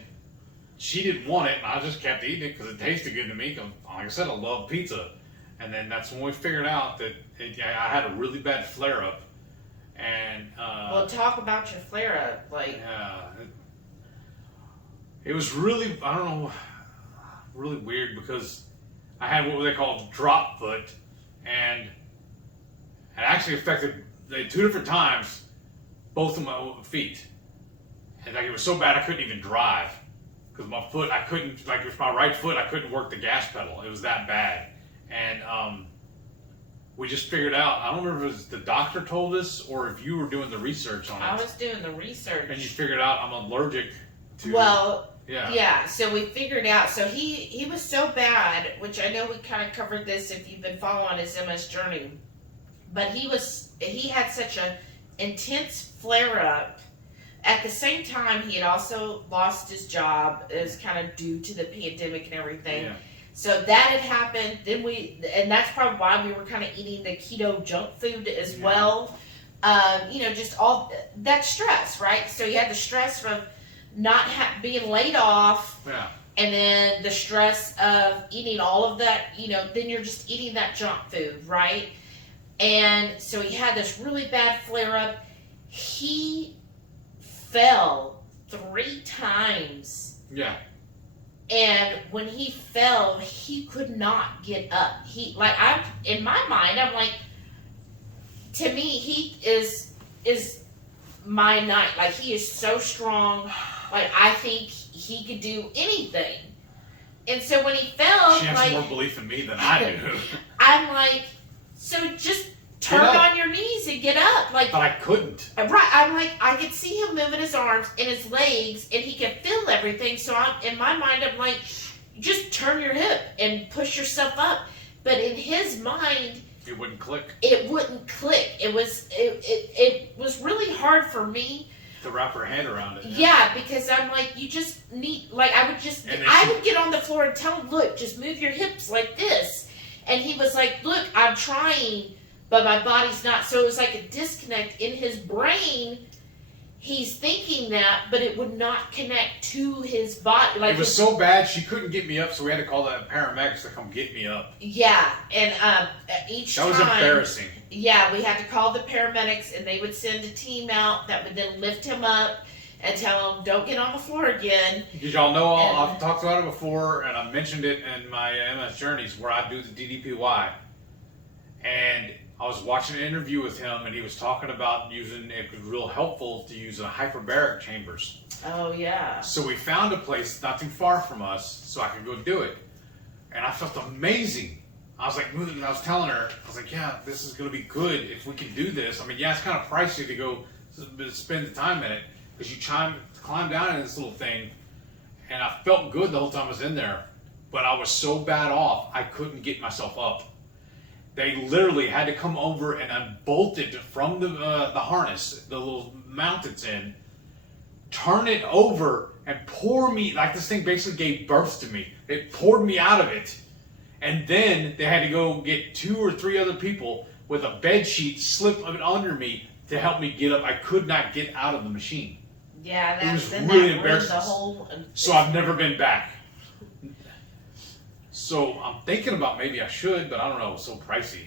she didn't want it, and I just kept eating it because it tasted good to me. Cause, like I said, I love pizza. And then that's when we figured out that I had a really bad flare-up. And well, talk about your flare up, like. Yeah, it was really, I don't know, really weird because I had what they call drop foot, and it actually affected 2 different times both of my feet. And like it was so bad I couldn't even drive because my foot, I couldn't, like with my right foot, I couldn't work the gas pedal. It was that bad. And we just figured out, I don't remember if it was the doctor told us or if you were doing the research on it. I was doing the research. And you figured out I'm allergic to... Well, yeah. Yeah, so we figured out, so he was so bad, which I know we kind of covered this if you've been following his MS journey, but he had such an intense flare-up. At the same time, he had also lost his job. It was kind of due to the pandemic and everything. Yeah. So that had happened. Then and that's probably why we were kind of eating the keto junk food as well. Just all that stress, right? So you had the stress from not being laid off. Yeah. And then the stress of eating all of that, then you're just eating that junk food, right? And so he had this really bad flare up. He fell 3 times. Yeah. And when he fell, he could not get up. In my mind, I'm like, to me, he is my knight. Like, he is so strong. Like, I think he could do anything. And so when he fell, she has more belief in me than I do. I'm like, so just turn on your knees and get up. Like, but I couldn't. Right. I'm like, I could see him moving his arms and his legs, and he could feel everything. So in my mind, I'm like, just turn your hip and push yourself up. But in his mind, it wouldn't click. It wouldn't click. It was really hard for me to wrap her hand around it. Yeah, because I'm like, you just need, like, I would get on the floor and tell him, look, just move your hips like this. And he was like, look, I'm trying, but my body's not. So it was like a disconnect in his brain. He's thinking that, but it would not connect to his body. Like, it was so bad, she couldn't get me up, so we had to call the paramedics to come get me up. Yeah, and each time... That was embarrassing. Yeah, we had to call the paramedics, and they would send a team out that would then lift him up and tell him, don't get on the floor again. Did y'all know, I've talked about it before, and I've mentioned it in my MS journeys, where I do the DDPY. And I was watching an interview with him, and he was talking about using, it was real helpful to use hyperbaric chambers. Oh, yeah. So we found a place not too far from us, so I could go do it. And I felt amazing. I was like, I was telling her, I was like, yeah, this is going to be good if we can do this. I mean, yeah, it's kind of pricey to go spend the time in it, because you climb down in this little thing, and I felt good the whole time I was in there, but I was so bad off, I couldn't get myself up. They literally had to come over and unbolt it from the harness, the little mount it's in, turn it over, and pour me, like this thing basically gave birth to me. It poured me out of it. And then they had to go get 2 or 3 other people with a bed sheet, slip it under me to help me get up. I could not get out of the machine. Yeah, it was really embarrassing. So I've never been back. So I'm thinking about maybe I should, but I don't know, it's so pricey.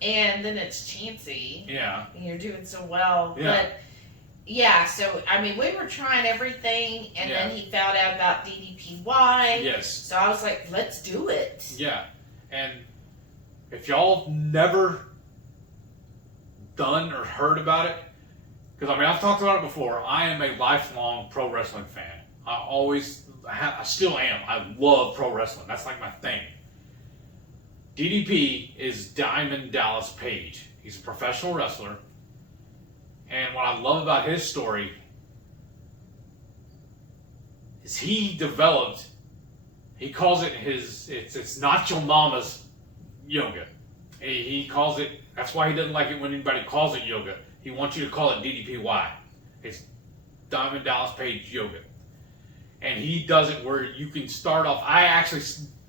And then it's chancy. Yeah. And you're doing so well. Yeah. But yeah, so I mean, we were trying everything, and then he found out about DDPY. Yes. So I was like, let's do it. Yeah. And if y'all never done or heard about it, because I mean, I've talked about it before, I am a lifelong pro wrestling fan. I still am. I love pro wrestling. That's like my thing. DDP is Diamond Dallas Page. He's a professional wrestler. And what I love about his story is he developed, he calls it it's not your mama's yoga. He calls it, that's why he doesn't like it when anybody calls it yoga. He wants you to call it DDPY. It's Diamond Dallas Page Yoga. And he does it where you can start off. I actually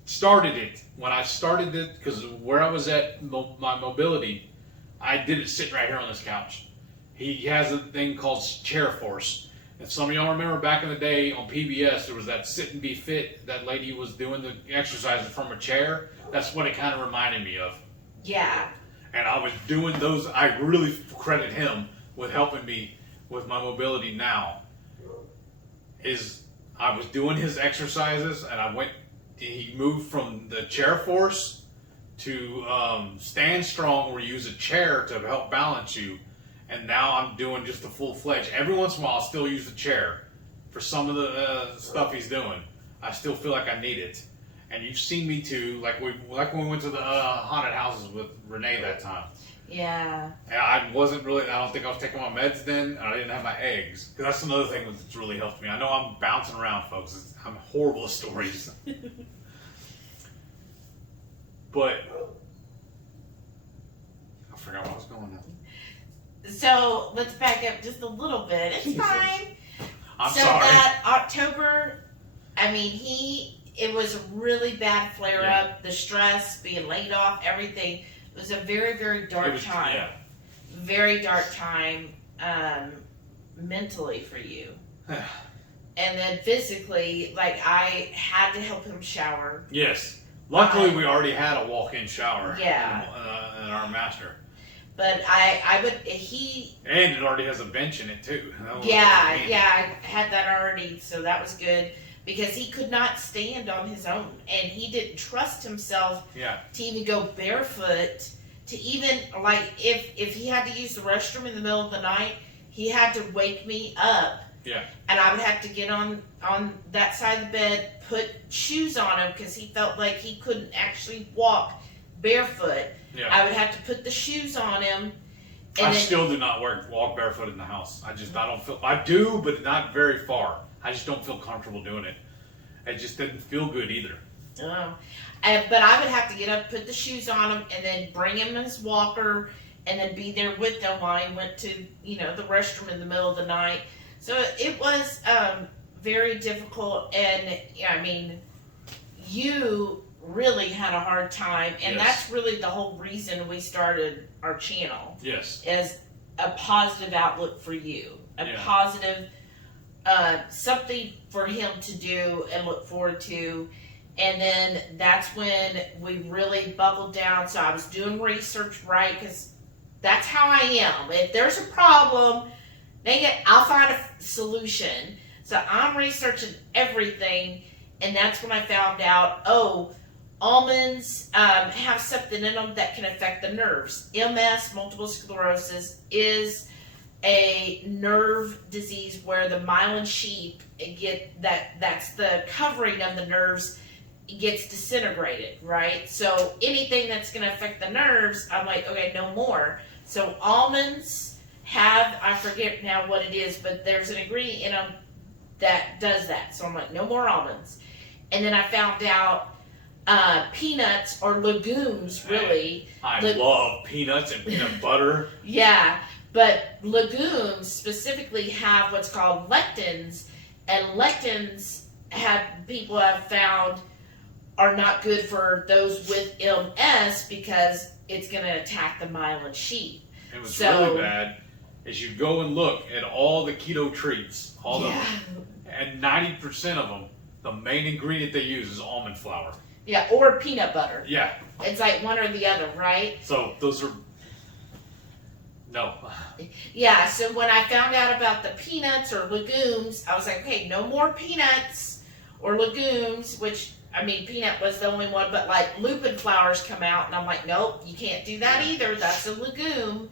started it when I started it, because where I was at my mobility, I did it sitting right here on this couch. He has a thing called Chair Force. If some of y'all remember back in the day on PBS, there was that Sit and Be Fit. That lady was doing the exercises from a chair. That's what it kind of reminded me of. Yeah. And I was doing those. I really credit him with helping me with my mobility now is I was doing his exercises, and he moved from the chair force to stand strong, where you use a chair to help balance you, and now I'm doing just the full-fledged. Every once in a while I'll still use the chair for some of the stuff he's doing. I still feel like I need it. And you've seen me too, like when we went to the haunted houses with Renee that time. Yeah. And I don't think I was taking my meds then, and I didn't have my eggs. Because that's another thing that's really helped me. I know I'm bouncing around, folks. I'm horrible at stories. But I forgot where I was going now. So let's back up just a little bit. It's fine. I'm so sorry. That October, I mean, it was a really bad flare up. The stress, being laid off, everything. It was a very, very dark time. Yeah. Very dark time mentally for you. And then physically, like, I had to help him shower. Yes. Luckily, we already had a walk-in shower. Yeah. In our master. But And it already has a bench in it too. Yeah, I had that already, so that was good. Because he could not stand on his own, and he didn't trust himself to even go barefoot, to even, like, if he had to use the restroom in the middle of the night, he had to wake me up. Yeah. And I would have to get on that side of the bed, put shoes on him, because he felt like he couldn't actually walk barefoot. Yeah. I would have to put the shoes on him. And I still do not walk barefoot in the house. I don't feel, I do, but not very far. I just don't feel comfortable doing it. It just didn't feel good either. Oh. But I would have to get up, put the shoes on him, and then bring him his walker, and then be there with him while he went to, the restroom in the middle of the night. So it was very difficult, and I mean, you really had a hard time, and that's really the whole reason we started our channel. Yes. As a positive outlook for you, a positive something for him to do and look forward to. And then that's when we really buckled down. So I was doing research, right? Because that's how I am. If there's a problem, I'll find a solution. So I'm researching everything, and that's when I found out, almonds have something in them that can affect the nerves. MS, multiple sclerosis, is a nerve disease where the myelin sheath that's the covering of the nerves gets disintegrated, right? So anything that's going to affect the nerves, I'm like, okay, no more. So almonds have, I forget now what it is, but there's an ingredient in them that does that. So I'm like, no more almonds. And then I found out peanuts or legumes, really. I love peanuts and peanut butter. Yeah. But legumes specifically have what's called lectins, and lectins people have found are not good for those with MS because it's going to attack the myelin sheath. And what's really bad is you go and look at all the keto treats, and 90% of them, the main ingredient they use is almond flour. Yeah, or peanut butter. Yeah. It's like one or the other, right? So those are... No. Yeah, so when I found out about the peanuts or legumes, I was like, okay, no more peanuts or legumes, which, I mean, peanut was the only one, but like lupin flowers come out, and I'm like, nope, you can't do that either. That's a legume.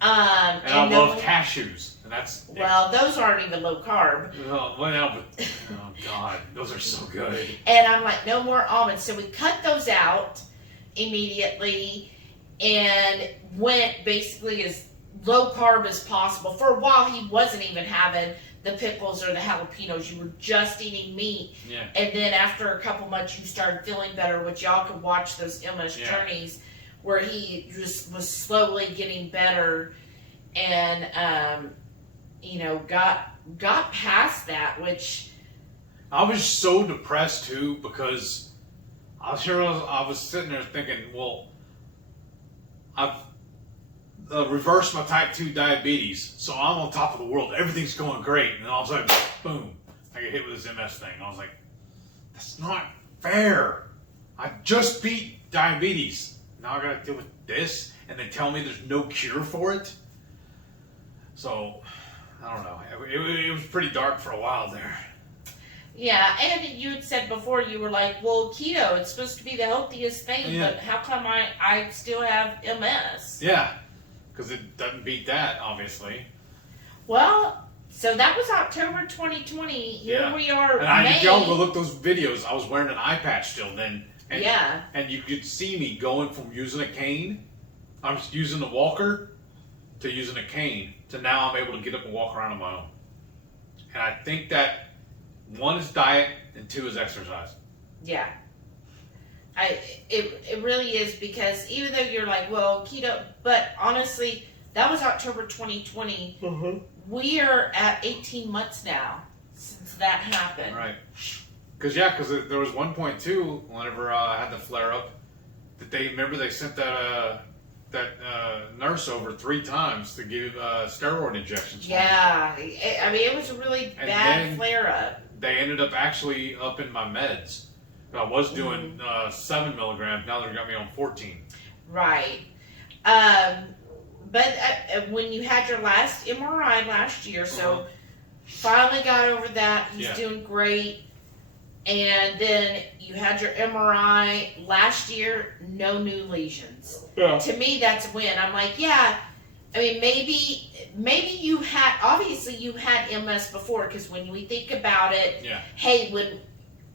And I love cashews. And that's... Well, those aren't even low carb. But, oh God, those are so good. And I'm like, no more almonds. So we cut those out immediately and went basically as low carb as possible. For a while, he wasn't even having the pickles or the jalapenos. You were just eating meat. Yeah. And then after a couple months, you started feeling better, which y'all could watch those MS journeys where he just was slowly getting better and, got past that, which... I was so depressed too because I was sitting there thinking, well, I've reversed my type 2 diabetes, so I'm on top of the world. Everything's going great, and all of a sudden, boom, I get hit with this MS thing. I was like, that's not fair. I just beat diabetes. Now I gotta deal with this, and they tell me there's no cure for it. So, I don't know. It was pretty dark for a while there. Yeah, and you had said before, you were like, well, keto, it's supposed to be the healthiest thing, but how come I still have MS? Yeah, because it doesn't beat that, obviously. Well, so that was October 2020. Here we are, May. If y'all go look those videos, I was wearing an eye patch still then. And, yeah. And you could see me going from using a cane, I'm just using the walker, to using a cane, to now I'm able to get up and walk around on my own. And I think that 1 is diet and 2 is exercise. Yeah. It really is, because even though you're like, well, keto, but honestly, that was October 2020. Mm-hmm. We are at 18 months now since that happened. Right. Because there was one point too, whenever I had the flare up, that they sent that nurse over 3 times to give steroid injections. Yeah, I mean, it was a really bad flare up. They ended up actually upping my meds. I was doing 7 milligrams. Now they've got me on 14. Right. But when you had your last MRI last year, so finally got over that. He's doing great. And then you had your MRI last year, no new lesions. Yeah. To me, that's a win. I'm like, yeah. I mean, maybe you had, obviously you had MS before, because when we think about it, hey,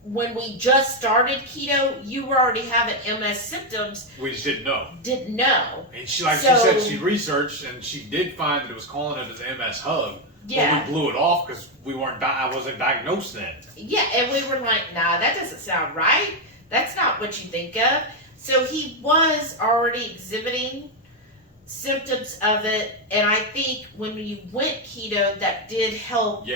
when we just started keto, you were already having MS symptoms. We just didn't know. And she said, she researched and she did find that it was calling it an MS hug. Yeah. But we blew it off because I wasn't diagnosed then. Yeah, and we were like, nah, that doesn't sound right. That's not what you think of. So he was already exhibiting symptoms of it, and I think when you went keto, that did help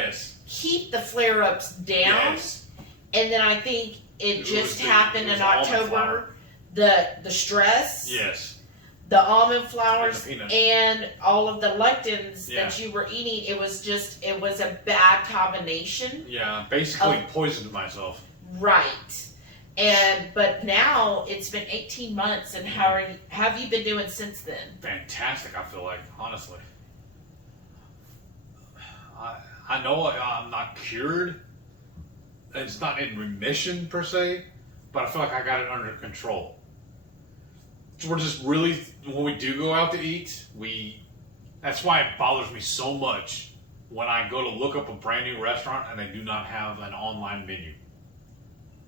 keep the flare-ups down. Yes. And then I think it just happened in October. The stress. Yes. The almond flours and all of the lectins that you were eating, it was a bad combination. Yeah, basically poisoned myself. Right. But now it's been 18 months, and how have you been doing since then? Fantastic, I feel like, honestly. I know I'm not cured. It's not in remission per se, but I feel like I got it under control. We're just really, when we do go out to eat, that's why it bothers me so much when I go to look up a brand new restaurant and they do not have an online menu.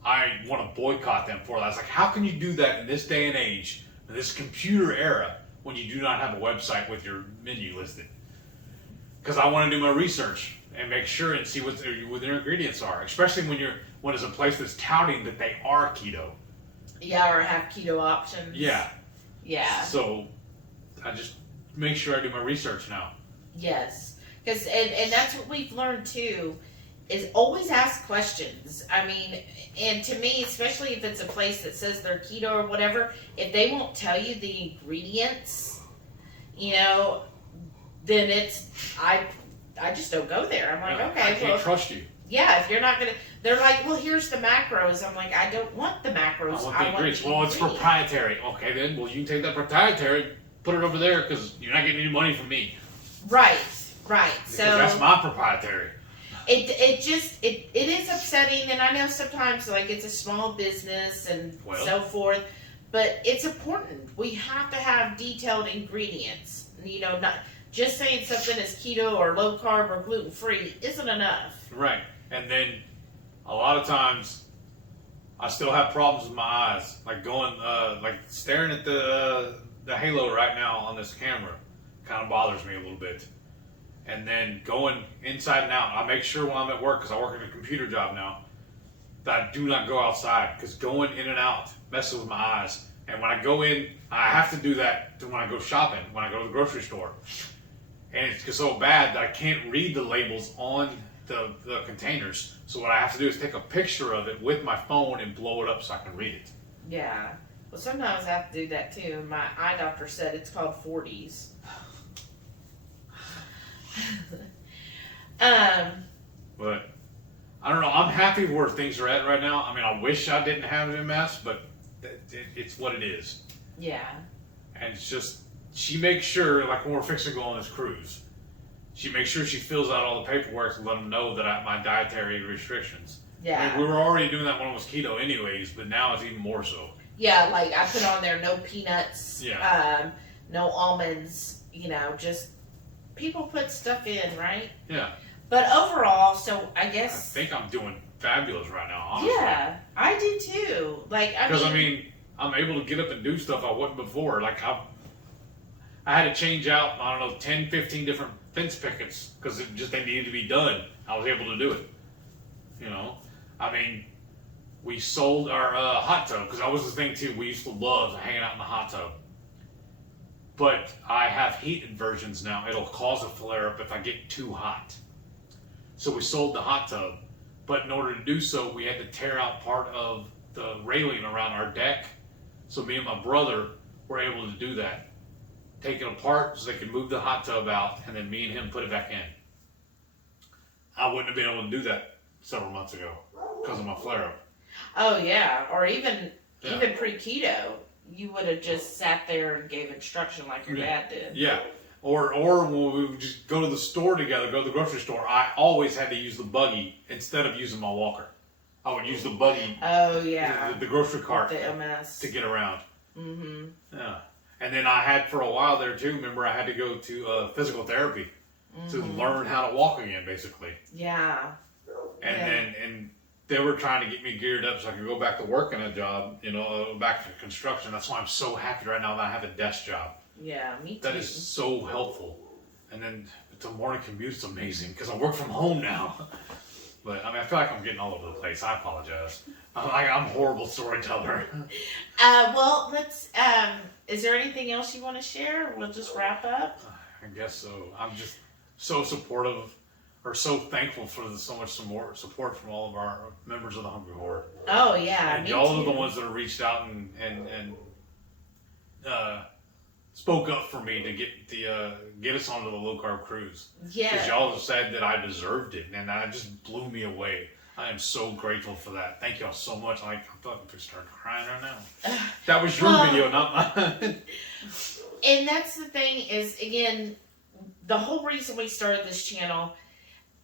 I want to boycott them for that. It's like, how can you do that in this day and age, in this computer era, when you do not have a website with your menu listed? Because I want to do my research and make sure and see what their ingredients are, especially when it's a place that's touting that they are keto. Yeah, or have keto options. Yeah. Yeah. So I just make sure I do my research now. Yes. Because and that's what we've learned too, is always ask questions. I mean, and to me, especially if it's a place that says they're keto or whatever, if they won't tell you the ingredients, then I just don't go there. I'm like, okay, I can't trust you. Yeah, if you're not gonna, they're like, well, here's the macros. I'm like, I don't want the macros. I want the ingredients. Well, it's proprietary. Okay, then, well, you can take that proprietary, put it over there, because you're not getting any money from me. Right. Because that's my proprietary. It is upsetting, and I know sometimes like it's a small business and so forth, but it's important. We have to have detailed ingredients. Not just saying something is keto or low carb or gluten free isn't enough. Right. And then a lot of times I still have problems with my eyes. Like staring at the halo right now on this camera kind of bothers me a little bit. And then going inside and out, I make sure when I'm at work, because I work at a computer job now, that I do not go outside, because going in and out messes with my eyes. And when I go in, I have to do that when I go shopping, when I go to the grocery store. And it's so bad that I can't read the labels on the containers. So what I have to do is take a picture of it with my phone and blow it up so I can read it. Yeah. Well, sometimes I have to do that too. My eye doctor said it's called 40s. But I don't know. I'm happy where things are at right now. I mean, I wish I didn't have MS, but it's what it is. Yeah. And it's just, she makes sure, like when we're fixing to go on this cruise, she makes sure she fills out all the paperwork to let them know that my dietary restrictions. Yeah. I mean, we were already doing that when it was keto anyways, but now it's even more so. Yeah, like I put on there no peanuts, Yeah. no almonds, you know, just people put stuff in, right? Yeah. But overall, so I I guess. think I'm doing fabulous right now, honestly. Yeah, I do too. Like, Because I'm able to get up and do stuff I wouldn't before. Like I had to change out, I don't know, 10, 15 different fence pickets because they needed to be done. I was able to do it. You know, I mean, we sold our hot tub because that was the thing too. We used to love hanging out in the hot tub. But I have heated versions now. It'll cause a flare up if I get too hot. So we sold the hot tub. But in order to do so, we had to tear out part of the railing around our deck. So me and my brother were able to do that. Take it apart so they could move the hot tub out, and then me and him put it back in. I wouldn't have been able to do that several months ago because of my flare-up. Oh yeah, or even pre-keto, you would have just sat there and gave instruction like your dad did. Yeah. Or when we would just go to the store together, go to the grocery store, I always had to use the buggy instead of using my walker. I would use the buggy. Oh yeah. The grocery cart the MS. to get around. Mm-hmm. Yeah. And then I had for a while there too. Remember, I had to go to physical therapy to learn how to walk again, basically. Yeah. And they were trying to get me geared up so I could go back to working a job, you know, back to construction. That's why I'm so happy right now that I have a desk job. Yeah, me too. That is so helpful. And then the morning commute's amazing because I work from home now. But I mean, I feel like I'm getting all over the place. I apologize. I'm a horrible storyteller. Well, let's. Is there anything else you want to share? We'll just wrap up. I guess so. I'm just so supportive, or so thankful for so much support from all of our members of the HungryHorde. Oh yeah, and me y'all too. are the ones that have reached out and spoke up for me to get us onto the low carb cruise. Yeah. Because y'all have said that I deserved it, and that just blew me away. I am so grateful for that. Thank y'all so much. I'm fucking just starting crying right now. That was your video, not mine. And that's the thing is, again, the whole reason we started this channel,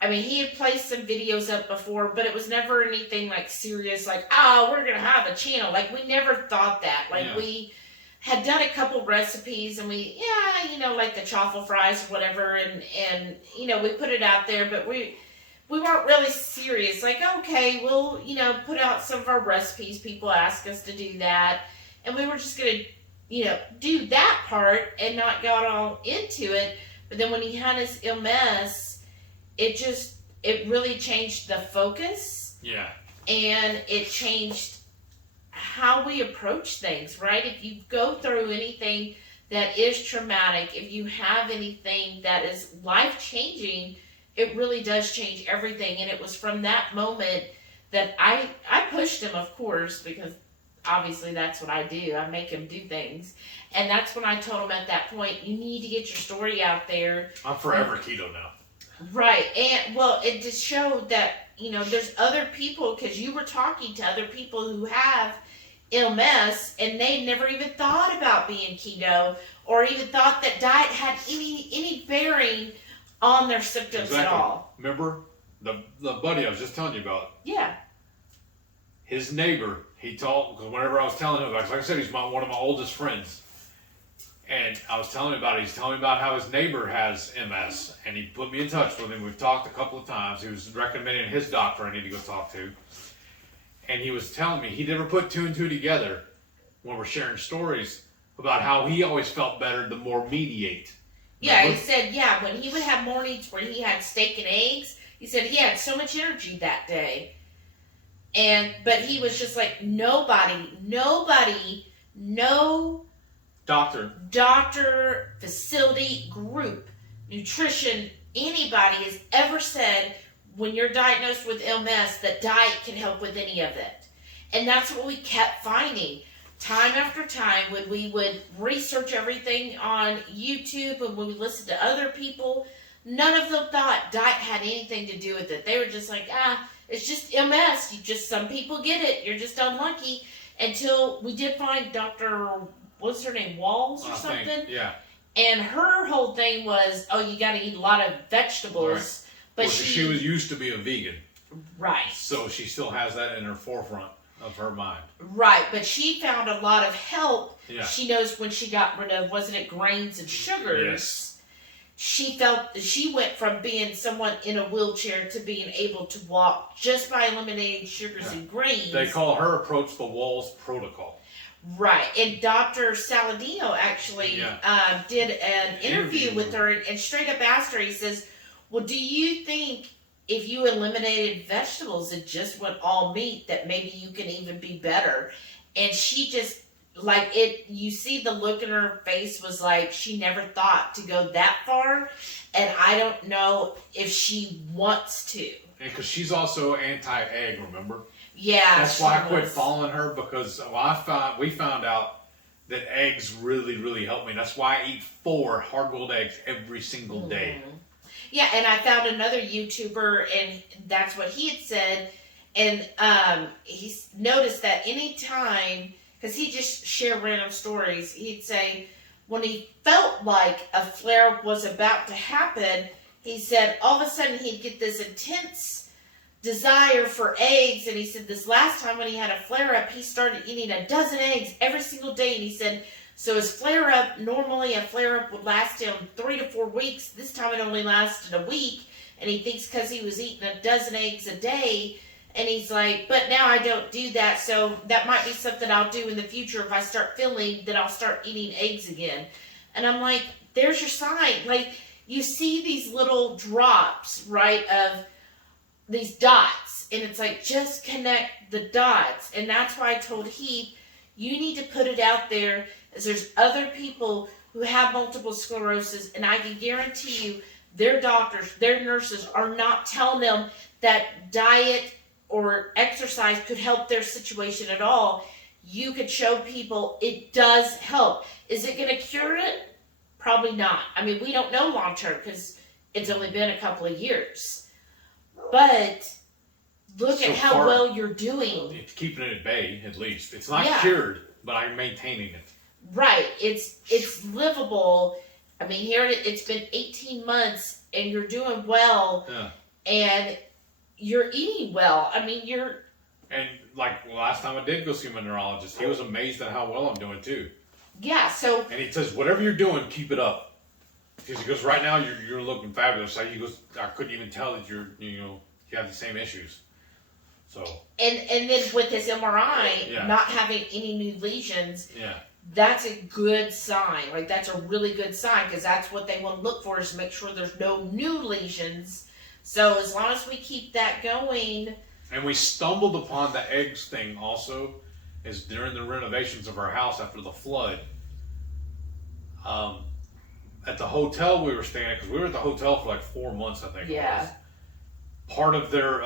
I mean, he had placed some videos up before, but it was never anything like serious, like, we're going to have a channel. Like, we never thought that. Like, we had done a couple recipes and like the chaffle fries or whatever. And we put it out there, but we weren't really serious. Like, okay, we'll, put out some of our recipes. People ask us to do that. And we were just going to, do that part and not got all into it. But then when he had his illness, it really changed the focus. Yeah. And it changed how we approach things, right? If you go through anything that is traumatic, if you have anything that is life-changing, it really does change everything. And it was from that moment that I pushed him, of course, because obviously that's what I do. I make him do things. And that's when I told him at that point, you need to get your story out there. I'm forever keto now. Right. And, well, it just showed that, there's other people, because you were talking to other people who have MS, and they never even thought about being keto, or even thought that diet had any bearing on their symptoms at all. Remember the buddy I was just telling you about? Yeah. His neighbor, because whenever I was telling him, like I said, he's one of my oldest friends. And I was telling him about it. He's telling me about how his neighbor has MS, and he put me in touch with him. We've talked a couple of times. He was recommending his doctor I need to go talk to. And he was telling me he never put two and two together when we're sharing stories about how he always felt better the more meat he ate. Yeah, he said, when he would have mornings where he had steak and eggs, he said he had so much energy that day. But he was just like, nobody, no doctor, facility, group, nutrition, anybody has ever said when you're diagnosed with MS that diet can help with any of it. And that's what we kept finding. Time after time, when we would research everything on YouTube and when we listened to other people, none of them thought diet had anything to do with it. They were just like, it's just MS. Some people get it. You're just unlucky. Until we did find Dr. what's her name, Walls or something? Yeah. And her whole thing was, oh, you got to eat a lot of vegetables. Right. But well, she was used to be a vegan. Right. So she still has that in her forefront of her mind. Right, but she found a lot of help. Yeah. She knows when she got rid of, wasn't it grains and sugars? Yes. She felt she went from being someone in a wheelchair to being able to walk just by eliminating sugars and grains. They call her approach the Walls Protocol. Right, and Dr. Saladino actually did an interview with her and straight up asked her, he says, well, do you think if you eliminated vegetables and just went all meat that maybe you can even be better? And she just, like it, you see the look in her face was like she never thought to go that far, and I don't know if she wants to. And because she's also anti-egg, remember? Yeah, that's why I quit following her, because we found out that eggs really, really help me. That's why I eat 4 hard-boiled eggs every single day. Yeah, and I found another YouTuber, and that's what he had said, and he noticed that anytime, because he just shared random stories, he'd say when he felt like a flare was about to happen, he said all of a sudden he'd get this intense desire for eggs, and he said this last time when he had a flare-up, he started eating a dozen eggs every single day, and he said so his flare-up, normally a flare-up would last him 3 to 4 weeks. This time it only lasted a week, and he thinks because he was eating a dozen eggs a day, and he's like, but now I don't do that, so that might be something I'll do in the future if I start feeling that I'll start eating eggs again. And I'm like, there's your sign. Like, you see these little drops, right, of these dots, and it's like, just connect the dots. And that's why I told Heath, you need to put it out there, as there's other people who have multiple sclerosis, and I can guarantee you their doctors, their nurses are not telling them that diet or exercise could help their situation at all. You could show people it does help. Is it going to cure it? Probably not. I mean, we don't know long term because it's only been a couple of years. But look at how well you're doing. It's keeping it at bay, at least. It's not cured, but I'm maintaining it. Right. It's livable. I mean, here it's been 18 months and you're doing well. Yeah. And you're eating well. I mean, And like last time I did go see my neurologist, he was amazed at how well I'm doing too. Yeah, so. And he says, whatever you're doing, keep it up. He goes, right now you're looking fabulous. He goes, I couldn't even tell that you have the same issues. So. And then with his MRI, not having any new lesions. Yeah. That's a good sign. Like, that's a really good sign, because that's what they want to look for, is to make sure there's no new lesions. So as long as we keep that going. And we stumbled upon the eggs thing also, is during the renovations of our house after the flood. At the hotel we were staying at, because we were at the hotel for like 4 months, I think. Yeah. It was. Part of their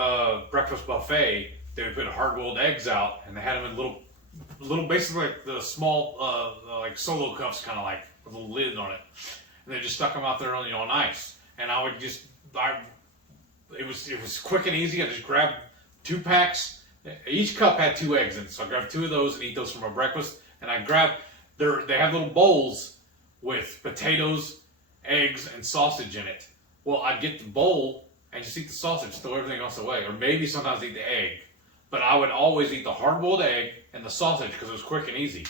breakfast buffet, they would put hard-boiled eggs out, and they had them in little, basically like the small, like solo cups, kind of like with a little lid on it, and they just stuck them out there on ice. And I would it was quick and easy. I just grabbed 2 packs. Each cup had 2 eggs in it, so I grabbed 2 of those and eat those for my breakfast. And I grabbed they have little bowls with potatoes, eggs, and sausage in it. Well, I'd get the bowl and just eat the sausage, throw everything else away, or maybe sometimes eat the egg. But I would always eat the hard-boiled egg and the sausage because it was quick and easy.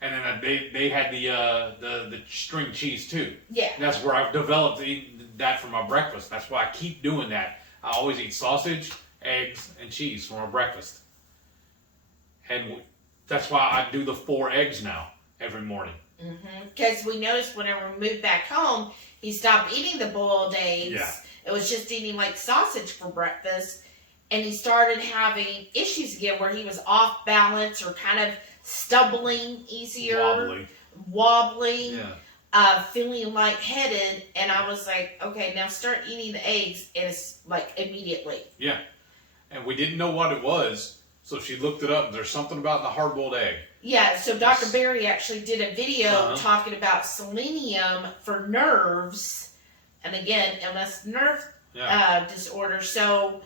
And then they had the string cheese too. Yeah. And that's where I've developed that for my breakfast. That's why I keep doing that. I always eat sausage, eggs, and cheese for my breakfast. And that's why I do the 4 eggs now every morning. Because we noticed whenever we moved back home, he stopped eating the boiled eggs. Yeah. It was just eating like sausage for breakfast. And he started having issues again where he was off balance or kind of stumbling easier. Wobbly. Yeah. Feeling lightheaded. And I was like, okay, now start eating the eggs. And it's like immediately. Yeah. And we didn't know what it was. So she looked it up. There's something about the hard-boiled egg. Yeah, so Dr. Berry actually did a video talking about selenium for nerves. And again, MS nerve disorder. So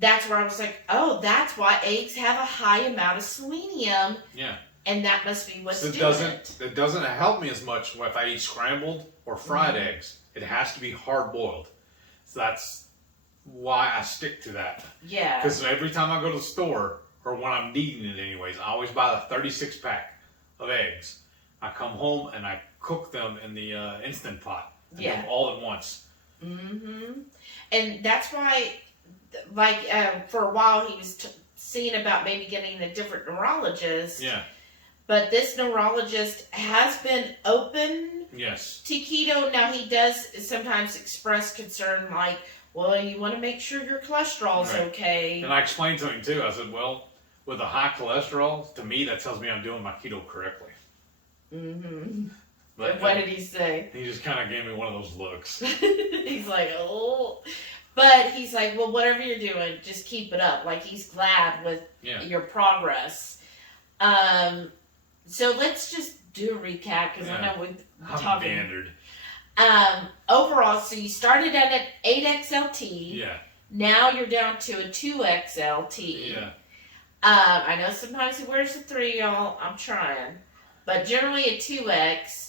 that's where I was like, oh, that's why eggs have a high amount of selenium. Yeah. And that must be what's So doing it. It doesn't help me as much if I eat scrambled or fried eggs. It has to be hard boiled. So that's why I stick to that. Yeah. Because every time I go to the store, or when I'm needing it anyways, I always buy the 36 pack of eggs. I come home and I cook them in the Instant Pot. I do them all at once. Mm-hmm. And that's why, like, for a while he was seeing about maybe getting a different neurologist. Yeah. But this neurologist has been open to keto. Now, he does sometimes express concern like, well, you want to make sure your cholesterol's okay. And I explained to him, too. I said, well, with a high cholesterol, to me, that tells me I'm doing my keto correctly. Mm-hmm. But what did he say? He just kind of gave me one of those looks. He's like, oh. But he's like, well, whatever you're doing, just keep it up. Like, he's glad with your progress. So let's just do a recap, because I know we've been talking. Standard. Overall, so you started at an 8XLT. Yeah. Now you're down to a 2XLT. Yeah. I know sometimes he wears a 3, y'all. I'm trying. But generally a 2X.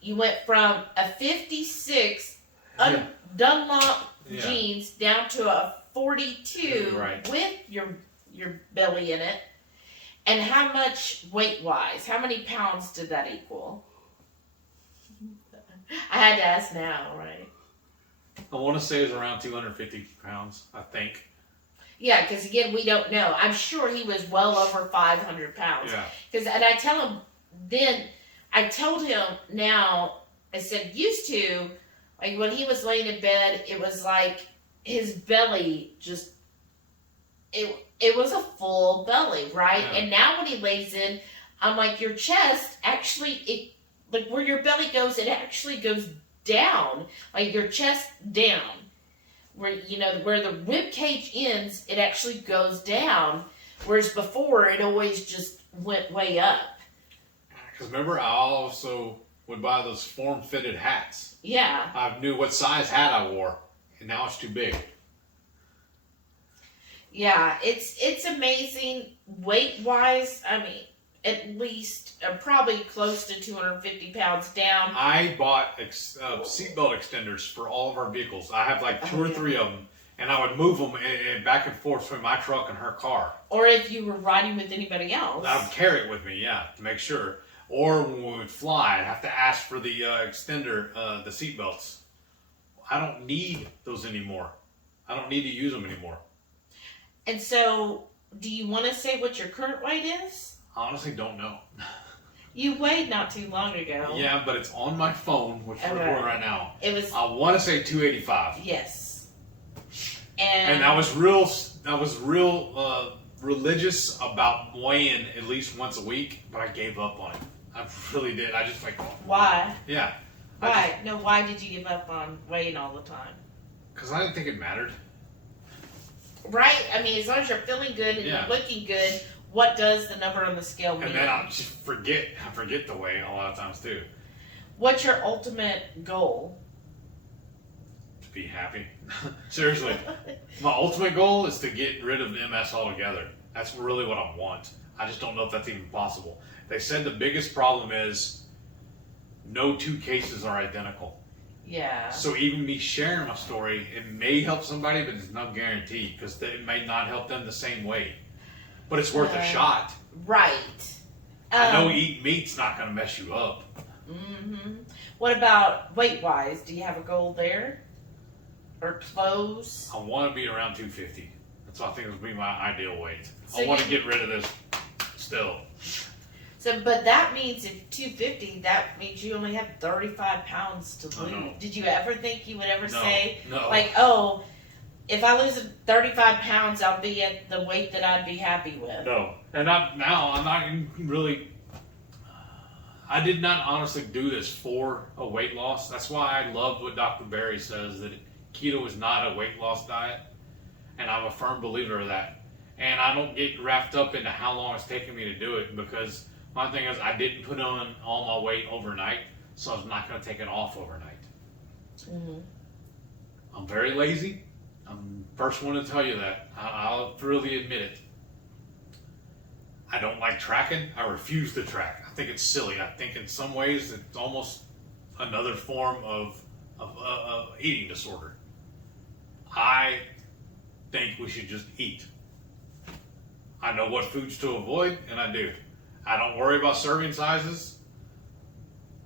You went from a 56 Dunlop jeans down to a 42 with your belly in it. And how much weight-wise? How many pounds did that equal? I had to ask now, right? I want to say it's around 250 pounds, I think. Yeah, because again, we don't know. I'm sure he was well over 500 pounds. Yeah. And I told him now, I said, used to, like when he was laying in bed, it was like his belly just, it was a full belly, right? Yeah. And now when he lays in, I'm like, your chest actually, like where your belly goes, it actually goes down, like your chest down. Where, where the rib cage ends, it actually goes down. Whereas before, it always just went way up. Because remember, I also would buy those form-fitted hats. Yeah. I knew what size hat I wore, and now it's too big. Yeah, it's amazing weight-wise. I mean, at least probably close to 250 pounds down. I bought seatbelt extenders for all of our vehicles. I have like 2 or 3 of them, and I would move them back and forth between my truck and her car. Or if you were riding with anybody else. I would carry it with me, to make sure. Or when we would fly, I'd have to ask for the extender, the seatbelts. I don't need those anymore. I don't need to use them anymore. And so, do you want to say what your current weight is? I honestly don't know. You weighed not too long ago. Yeah, but it's on my phone, which we're recording right now. It was. I want to say 285. Yes. And I was real religious about weighing at least once a week, but I gave up on it. I really did. I just like. Why? Yeah. Why? Why did you give up on weighing all the time? Because I didn't think it mattered. Right? I mean, as long as you're feeling good and you're looking good, what does the number on the scale mean? And then I just forget the weight a lot of times too. What's your ultimate goal? To be happy. Seriously. My ultimate goal is to get rid of MS altogether. That's really what I want. I just don't know if that's even possible. They said the biggest problem is no 2 cases are identical. Yeah. So even me sharing my story, it may help somebody, but there's no guarantee because it may not help them the same way. But it's worth a shot. Right. I know eating meat's not going to mess you up. Mm-hmm. What about weight-wise? Do you have a goal there? Or close? I want to be around 250. That's what I think would be my ideal weight. So I want to get rid of this still. So, but that means if 250, that means you only have 35 pounds to lose. Did you ever think you would ever say, like, oh, if I lose 35 pounds, I'll be at the weight that I'd be happy with? No. And I'm not even really, I did not honestly do this for a weight loss. That's why I love what Dr. Berry says, that keto is not a weight loss diet. And I'm a firm believer of that. And I don't get wrapped up into how long it's taking me to do it, because my thing is I didn't put on all my weight overnight, so I was not going to take it off overnight. Mm-hmm. I'm very lazy. I'm the first one to tell you that. I'll really admit it. I don't like tracking. I refuse to track. I think it's silly. I think in some ways it's almost another form of eating disorder. I think we should just eat. I know what foods to avoid, and I do. I don't worry about serving sizes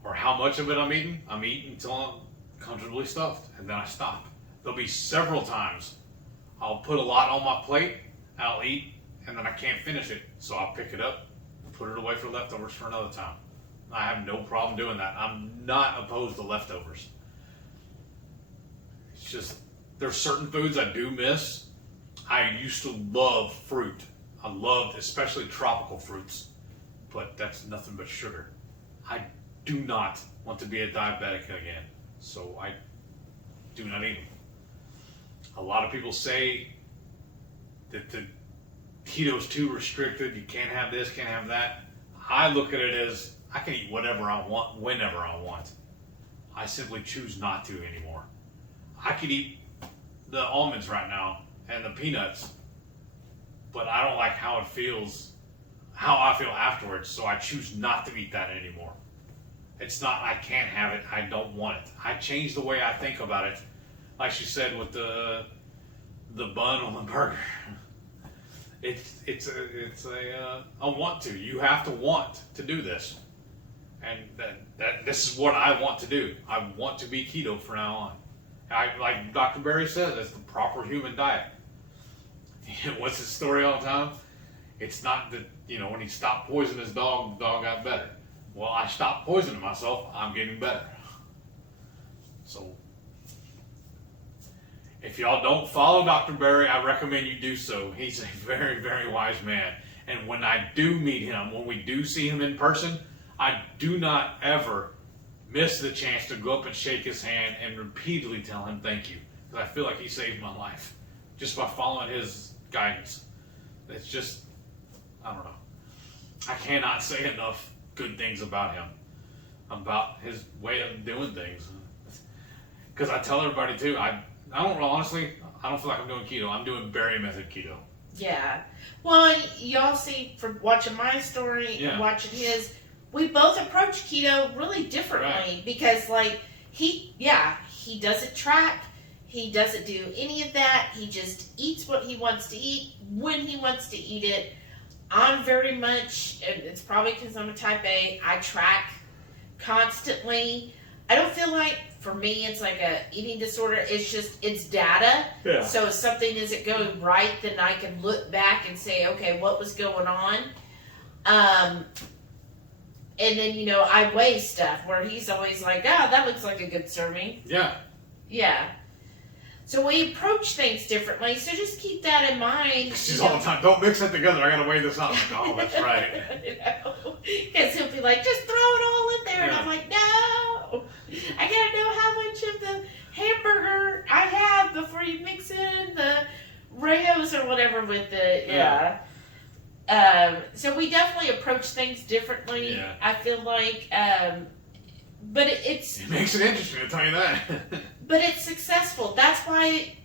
or how much of it I'm eating. I'm eating until I'm comfortably stuffed, and then I stop. There'll be several times I'll put a lot on my plate, I'll eat, and then I can't finish it. So I'll pick it up and put it away for leftovers for another time. I have no problem doing that. I'm not opposed to leftovers. It's just, there's certain foods I do miss. I used to love fruit. I loved especially tropical fruits, but that's nothing but sugar. I do not want to be a diabetic again, so I do not eat them. A lot of people say that the keto's too restricted, you can't have this, can't have that. I look at it as I can eat whatever I want, whenever I want. I simply choose not to anymore. I could eat the almonds right now and the peanuts, but I don't like how it feels, how I feel afterwards, so I choose not to eat that anymore. It's not I can't have it, I don't want it. I changed the way I think about it, like she said with the bun on the burger. It's a want to. You have to want to do this, and that this is what I want to do. I want to be keto from now on. Like Dr. Berry says, it's the proper human diet. What's his story all the time? It's not that, when he stopped poisoning his dog, the dog got better. Well, I stopped poisoning myself, I'm getting better. So, if y'all don't follow Dr. Berry, I recommend you do so. He's a very, very wise man. And when I do meet him, when we do see him in person, I do not ever miss the chance to go up and shake his hand and repeatedly tell him thank you. Because I feel like he saved my life just by following his guidance. It's just, I don't know. I cannot say enough good things about him, about his way of doing things. Because I tell everybody too, I don't feel like I'm doing keto. I'm doing Berry method keto. Yeah. Well, y'all see from watching my story and watching his, we both approach keto really differently because he doesn't track. He doesn't do any of that. He just eats what he wants to eat when he wants to eat it. I'm very much, and it's probably because I'm a type A, I track constantly. I don't feel like, for me, it's like a eating disorder. It's data. Yeah. So if something isn't going right, then I can look back and say, okay, what was going on? And then, I weigh stuff where he's always like, that looks like a good serving. Yeah. Yeah. So we approach things differently, so just keep that in mind. She's all the time, don't mix that together, I gotta weigh this out. Like, oh, that's right. Because he'll be like, just throw it all in there. And I'm like, no. I gotta know how much of the hamburger I have before you mix in the Rayo's or whatever with it. Yeah. So we definitely approach things differently. Yeah. I feel like, but it makes it interesting, I'll tell you that. But it's successful. That's why,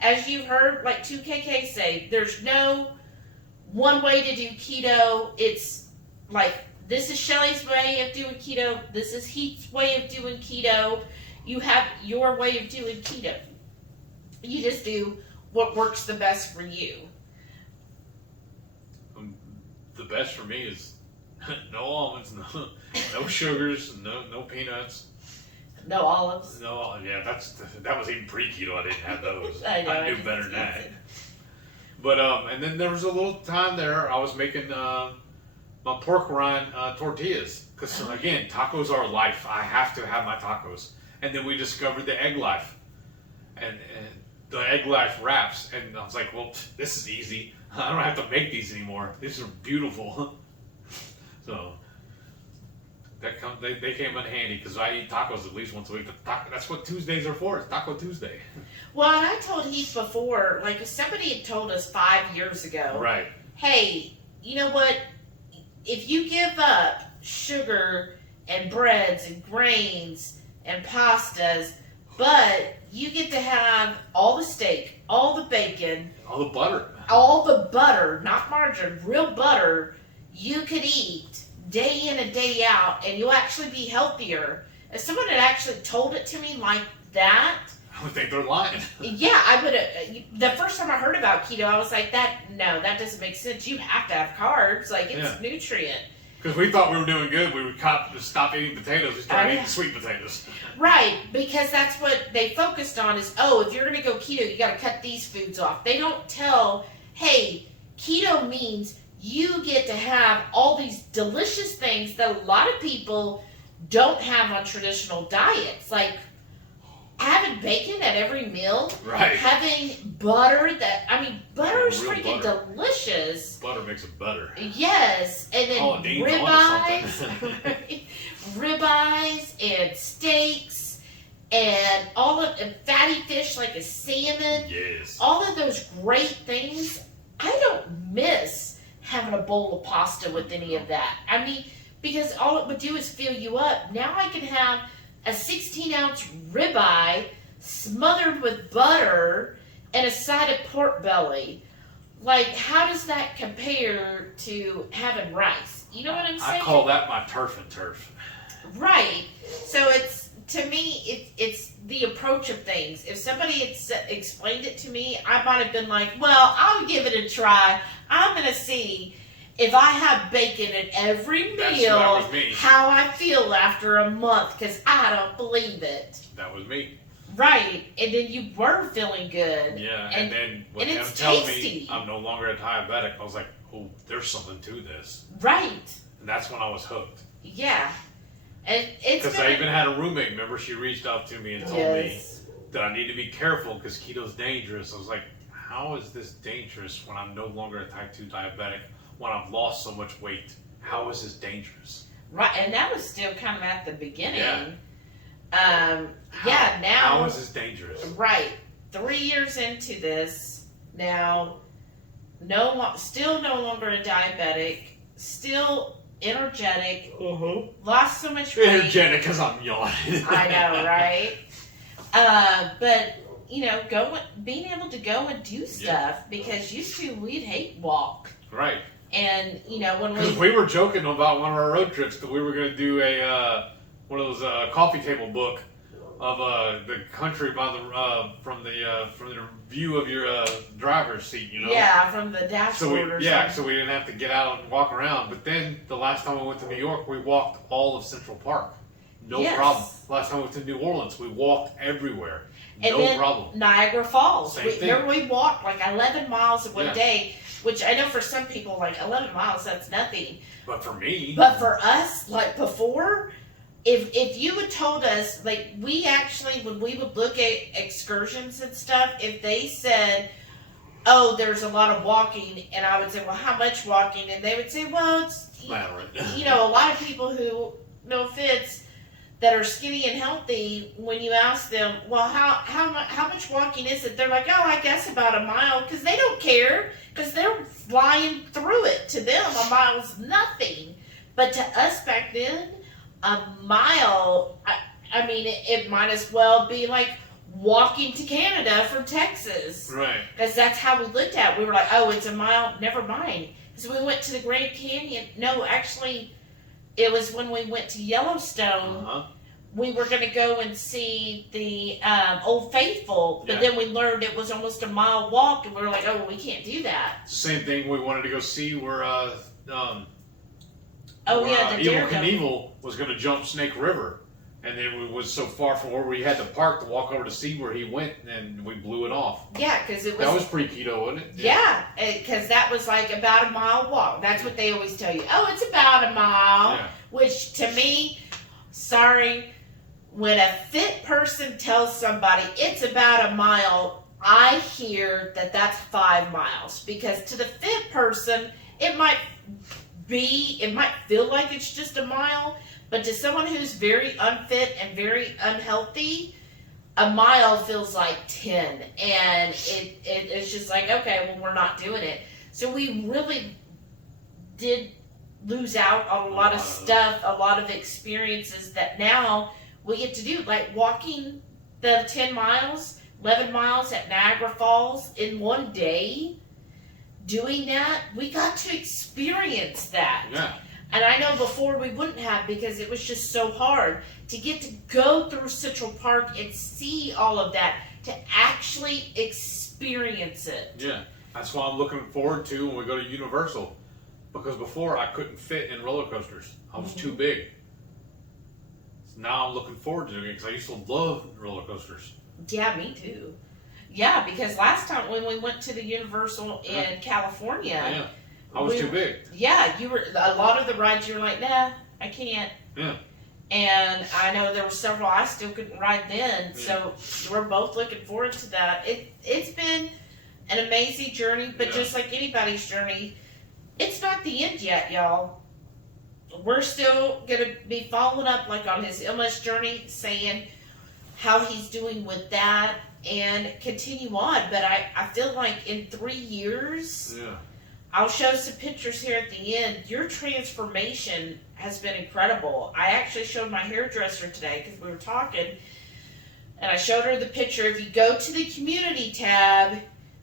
as you've heard, like 2KK say, there's no one way to do keto. It's like, this is Shelly's way of doing keto. This is Heath's way of doing keto. You have your way of doing keto. You just do what works the best for you. The best for me is no almonds, no sugars, no peanuts. No olives. No, yeah, that was even pre-keto. I didn't have those. I knew better than that. But and then there was a little time there I was making my pork rind tortillas because again, tacos are life. I have to have my tacos. And then we discovered the egg life, and the egg life wraps. And I was like, well, this is easy. I don't have to make these anymore. These are beautiful. So. They came in handy because I eat tacos at least once a week. That's what Tuesdays are for. It's Taco Tuesday. Well, and I told Heath before, like somebody had told us 5 years ago. Right. Hey, you know what? If you give up sugar and breads and grains and pastas, but you get to have all the steak, all the bacon, all the butter, not margarine, real butter. you could eat day in and day out and you'll actually be healthier. If someone had actually told it to me like that, I would think they're lying. yeah, I would have. The first time I heard about keto, I was like, that doesn't make sense. You have to have carbs. Like, it's nutrient. Because we thought we were doing good. We would stop eating potatoes. We started eating sweet potatoes. Right, because that's what they focused on is, if you're going to go keto, you got to cut these foods off. They don't tell, hey, keto means you get to have all these delicious things that a lot of people don't have on traditional diets. Like having bacon at every meal. Right. Having butter butter is freaking butter. Delicious. Butter makes it butter. Yes. And then ribeyes. Ribeyes and steaks and and fatty fish like a salmon. Yes. All of those great things. I don't miss having a bowl of pasta with any of that. I mean, because all it would do is fill you up. Now I can have a 16-ounce ribeye smothered with butter and a side of pork belly. Like, how does that compare to having rice? You know what I'm saying? I call that my turf and turf. Right. So to me, it's the approach of things. If somebody had explained it to me, I might have been like, well, I'll give it a try. I'm going to see if I have bacon at every meal, how I feel after a month, because I don't believe it. That was me. Right, and then you were feeling good. Yeah, and then when him telling me I'm no longer a diabetic, I was like, oh, there's something to this. Right. And that's when I was hooked. Yeah. And it's because I even had a roommate, remember, she reached out to me and told me that I need to be careful because keto's dangerous. I was like, how is this dangerous when I'm no longer a type 2 diabetic? When I've lost so much weight, how is this dangerous? Right, and that was still kind of at the beginning. Yeah. Now. How is this dangerous? Right. 3 years into this, now, still no longer a diabetic, still energetic, lost so much weight. Energetic because I'm yawning. I know, right? But, being able to go and do stuff, because used to we'd hate walk. Right. And, when we were joking about one of our road trips that we were going to do one of those coffee table book of the country by from the view of your driver's seat, Yeah, from the dashboard. So we didn't have to get out and walk around. But then the last time we went to New York, we walked all of Central Park. No problem. Last time we went to New Orleans, we walked everywhere. No problem. Niagara Falls. Same thing. We walked like 11 miles in one day. Which I know for some people, like 11 miles, that's nothing. But for me. But for us, like before, if you had told us, like we actually, when we would look at excursions and stuff, if they said, oh, there's a lot of walking, and I would say, well, how much walking? And they would say, well, it's, a lot of people who, no offense, that are skinny and healthy, when you ask them, well, how much walking is it? They're like, oh, I guess about a mile, because they don't care. Because they're flying through it. To them, a mile's nothing. But to us back then, a mile, it might as well be like walking to Canada from Texas. Right. Because that's how we looked at it. We were like, oh, it's a mile, never mind. So we went to the Grand Canyon. No, actually, it was when we went to Yellowstone. We were going to go and see the Old Faithful, but then we learned it was almost a mile walk, and we were like, oh, we can't do that. Same thing we wanted to go see where the Evel Knievel was going to jump Snake River, and then we was so far from where we had to park to walk over to see where he went, and we blew it off. Yeah, because it was... That was pre-keto, wasn't it? Yeah, because that was like about a mile walk. That's what they always tell you. Oh, it's about a mile, which to me, sorry... When a fit person tells somebody it's about a mile, I hear that that's 5 miles. Because to the fit person, it might feel like it's just a mile, but to someone who's very unfit and very unhealthy, a mile feels like 10. And it's just like, okay, well, we're not doing it. So we really did lose out on a lot of stuff, a lot of experiences that now we get to do, like walking the 10 miles, 11 miles at Niagara Falls in one day, doing that, we got to experience that. Yeah. And I know before we wouldn't have, because it was just so hard to get to go through Central Park and see all of that, to actually experience it. Yeah. That's why I'm looking forward to when we go to Universal. Because before I couldn't fit in roller coasters. I was too big. So now I'm looking forward to doing it because I used to love roller coasters. Yeah, me too. Yeah, because last time when we went to the Universal in California, Yeah. I was too big. Yeah, you were. A lot of the rides you were like, nah, I can't. Yeah. And I know there were several I still couldn't ride then, so we're both looking forward to that. It's been an amazing journey, but just like anybody's journey, it's not the end yet, y'all. We're still gonna be following up like on his illness journey, saying how he's doing with that and continue on. But I feel like in 3 years, I'll show some pictures here at the end. Your transformation has been incredible. I actually showed my hairdresser today because we were talking, and I showed her the picture. If you go to the community tab,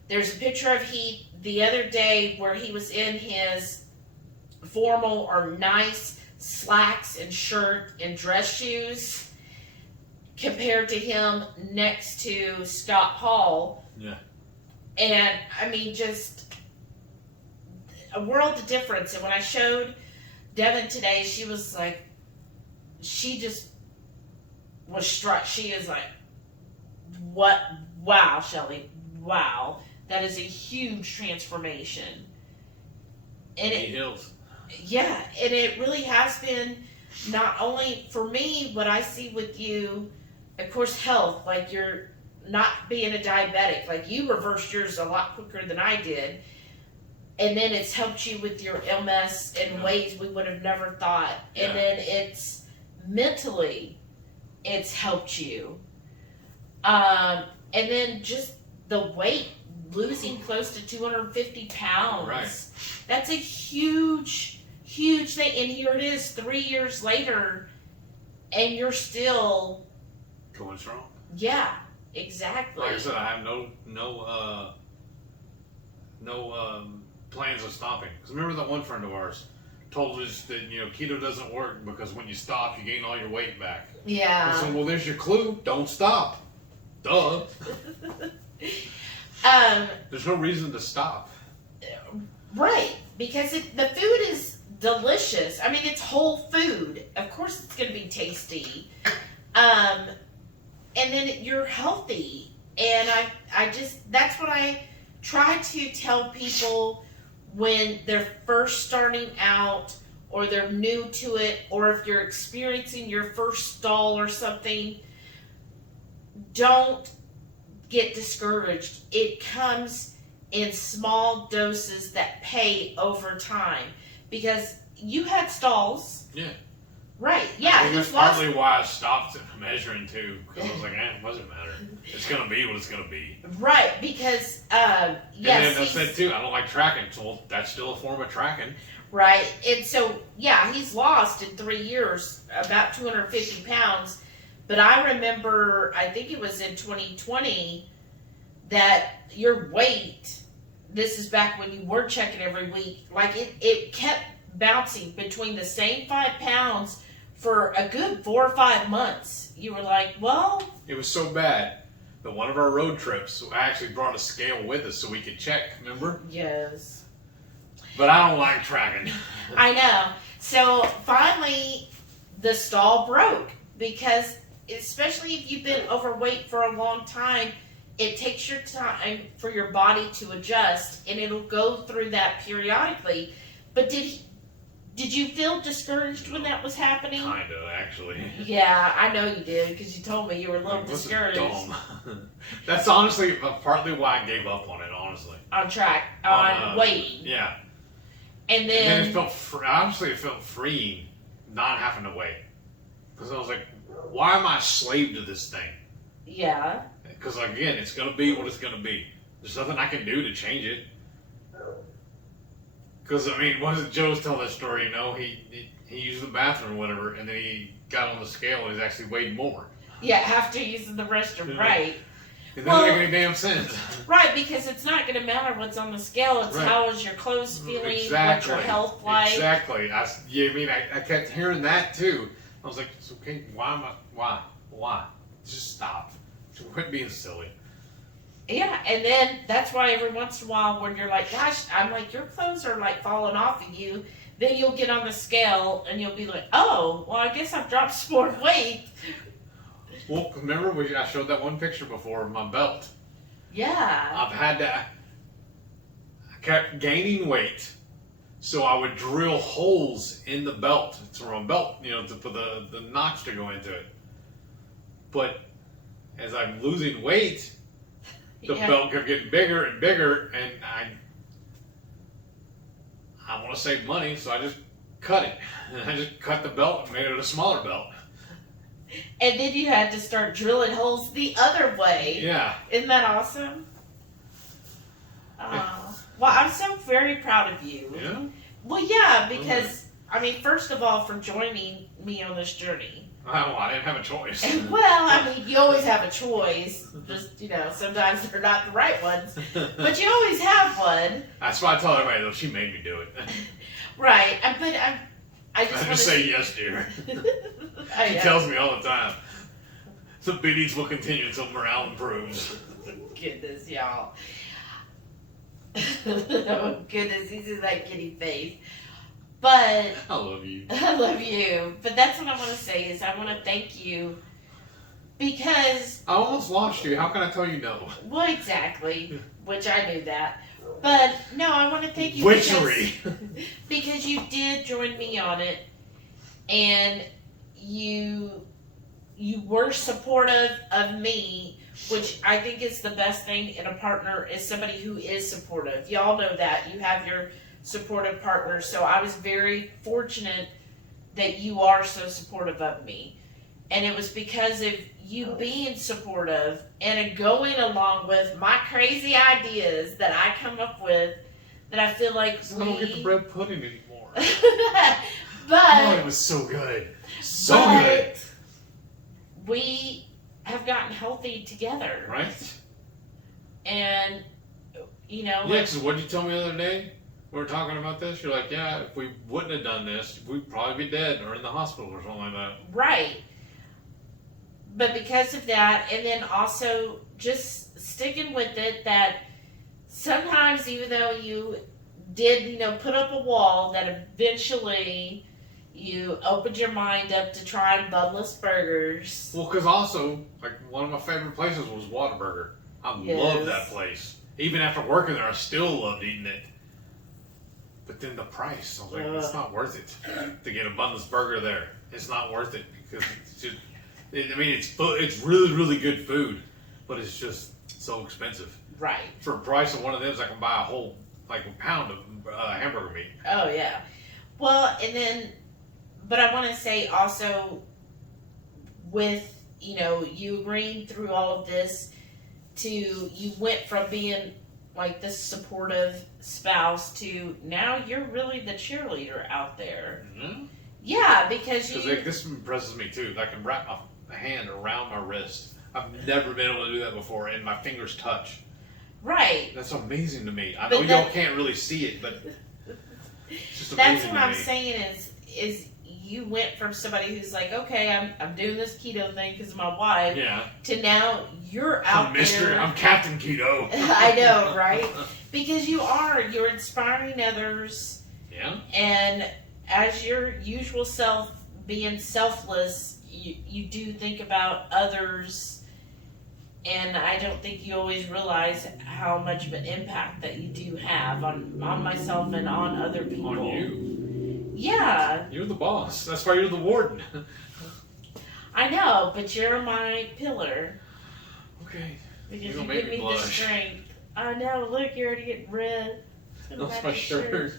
there's a picture of Heath the other day where he was in his formal or nice slacks and shirt and dress shoes compared to him next to Scott Hall. Yeah. And I mean, just a world of difference. And when I showed Devin today, she was like, she just was struck. She is like, what? Wow, Shelly. Wow. That is a huge transformation. And yeah, and it really has been not only for me, what I see with you, of course, health, like you're not being a diabetic, like you reversed yours a lot quicker than I did. And then it's helped you with your MS in ways we would have never thought. And then it's mentally, it's helped you. And then just the weight, losing close to 250 pounds. Right. That's a huge, huge thing. And here it is 3 years later, and you're still going strong. Yeah, exactly. Like I said, I have no plans of stopping. Because remember that one friend of ours told us that, you know, keto doesn't work because when you stop, you gain all your weight back. Yeah. I said, well, there's your clue. Don't stop. Duh. There's no reason to stop. Right. Because the food is delicious. I mean, it's whole food. Of course it's going to be tasty. And then you're healthy. And I just, that's what I try to tell people when they're first starting out or they're new to it, or if you're experiencing your first stall or something, don't get discouraged. It comes in small doses that pay over time. Because you had stalls. Yeah. Right, yeah. I think that's partly why I stopped measuring too, because I was like, it doesn't matter. It's going to be what it's going to be. Right, because, yes. And then I said too, I don't like tracking, so that's still a form of tracking. Right, and so, yeah, he's lost in 3 years about 250 pounds, but I remember, I think it was in 2020, that your weight, this is back when you were checking every week, like it kept bouncing between the same 5 pounds for a good 4 or 5 months. You were like, well... It was so bad that one of our road trips, I actually brought a scale with us so we could check, remember? Yes. But I don't like tracking. I know. So finally, the stall broke because, especially if you've been overweight for a long time, it takes your time for your body to adjust, and it'll go through that periodically. But did you feel discouraged when that was happening? Kind of, actually. Yeah, I know you did, because you told me you were a little discouraged. Dumb. That's honestly partly why I gave up on it, honestly. On weighing. Yeah. And then it felt honestly, it felt freeing not having to wait. Because I was like, why am I a slave to this thing? Yeah. Because again, it's going to be what it's going to be. There's nothing I can do to change it. Because, I mean, wasn't Joe's telling that story, you know, he used the bathroom or whatever, and then he got on the scale and he's actually weighed more. Yeah, after using the restroom, right. It doesn't make any damn sense. Right, because it's not going to matter what's on the scale. It's how is your clothes feeling, what's your health like. Exactly. I kept hearing that too. I was like, it's okay, why? Just stop. Quit being silly. Yeah, and then that's why every once in a while when you're like, gosh, I'm like, your clothes are like falling off of you, then you'll get on the scale and you'll be like, oh, well, I guess I've dropped some more weight. Well, remember I showed that one picture before of my belt. Yeah. I kept gaining weight, so I would drill holes in the belt, for my belt, for the notch to go into it. But as I'm losing weight, the belt kept getting bigger and bigger, and I want to save money, so I just cut it. And I just cut the belt and made it a smaller belt. And then you had to start drilling holes the other way. Yeah. Isn't that awesome? Well, I'm so very proud of you. Yeah? Well, yeah, because, I mean, first of all, for joining me on this journey. Oh, I didn't have a choice. Well, I mean, you always have a choice. Just, sometimes they're not the right ones. But you always have one. That's why I tell everybody, though, she made me do it. Right. But I just say yes, dear. She tells me all the time. The biddies will continue until morale improves. Goodness, y'all. Oh, goodness, he's in that kitty face. But I love you. I love you. But that's what I want to say is I want to thank you because I almost lost you. How can I tell you no? Well, exactly. Which I knew that. But no, I want to thank you Witchery. because you did join me on it, and you were supportive of me, which I think is the best thing in a partner is somebody who is supportive. Y'all know that. You have your supportive partners. So I was very fortunate that you are so supportive of me. And it was because of you being supportive and going along with my crazy ideas that I come up with that I feel like I don't get the bread pudding anymore. But it was so good. So good. We have gotten healthy together. Right? And, Yeah, because what did you tell me the other day? We were talking about this. You're like, yeah, if we wouldn't have done this, we'd probably be dead or in the hospital or something like that. Right. But because of that, and then also just sticking with it, that sometimes even though you did, put up a wall, that eventually you opened your mind up to trying bunless burgers. Well, because also, like, one of my favorite places was Whataburger. I loved that place. Even after working there, I still loved eating it. But then the price, I was like, it's not worth it to get a bunless burger there. It's not worth it because it's just, it's really, really good food, but it's just so expensive. Right. For the price of one of those, I can buy a pound of hamburger meat. Oh, yeah. Well, and then, but I want to say also with, you agreeing through all of this you went from being like this supportive spouse to now you're really the cheerleader out there. Mm-hmm. Yeah, because this impresses me too. I can wrap my hand around my wrist. I've never been able to do that before, and my fingers touch. Right. That's amazing to me. I know y'all can't really see it, but it's just amazing. That's what I'm saying is you went from somebody who's like, okay, I'm doing this keto thing because of my wife, to now you're out there. I'm Captain Keto. I know, right? Because you're inspiring others. Yeah. And as your usual self, being selfless, you do think about others, and I don't think you always realize how much of an impact that you do have on myself and on other people. On you. Yeah. You're the boss. That's why you're the warden. I know, but you're my pillar. Okay. Because you give me the strength. I know, look, you're already getting red. That's my shirt.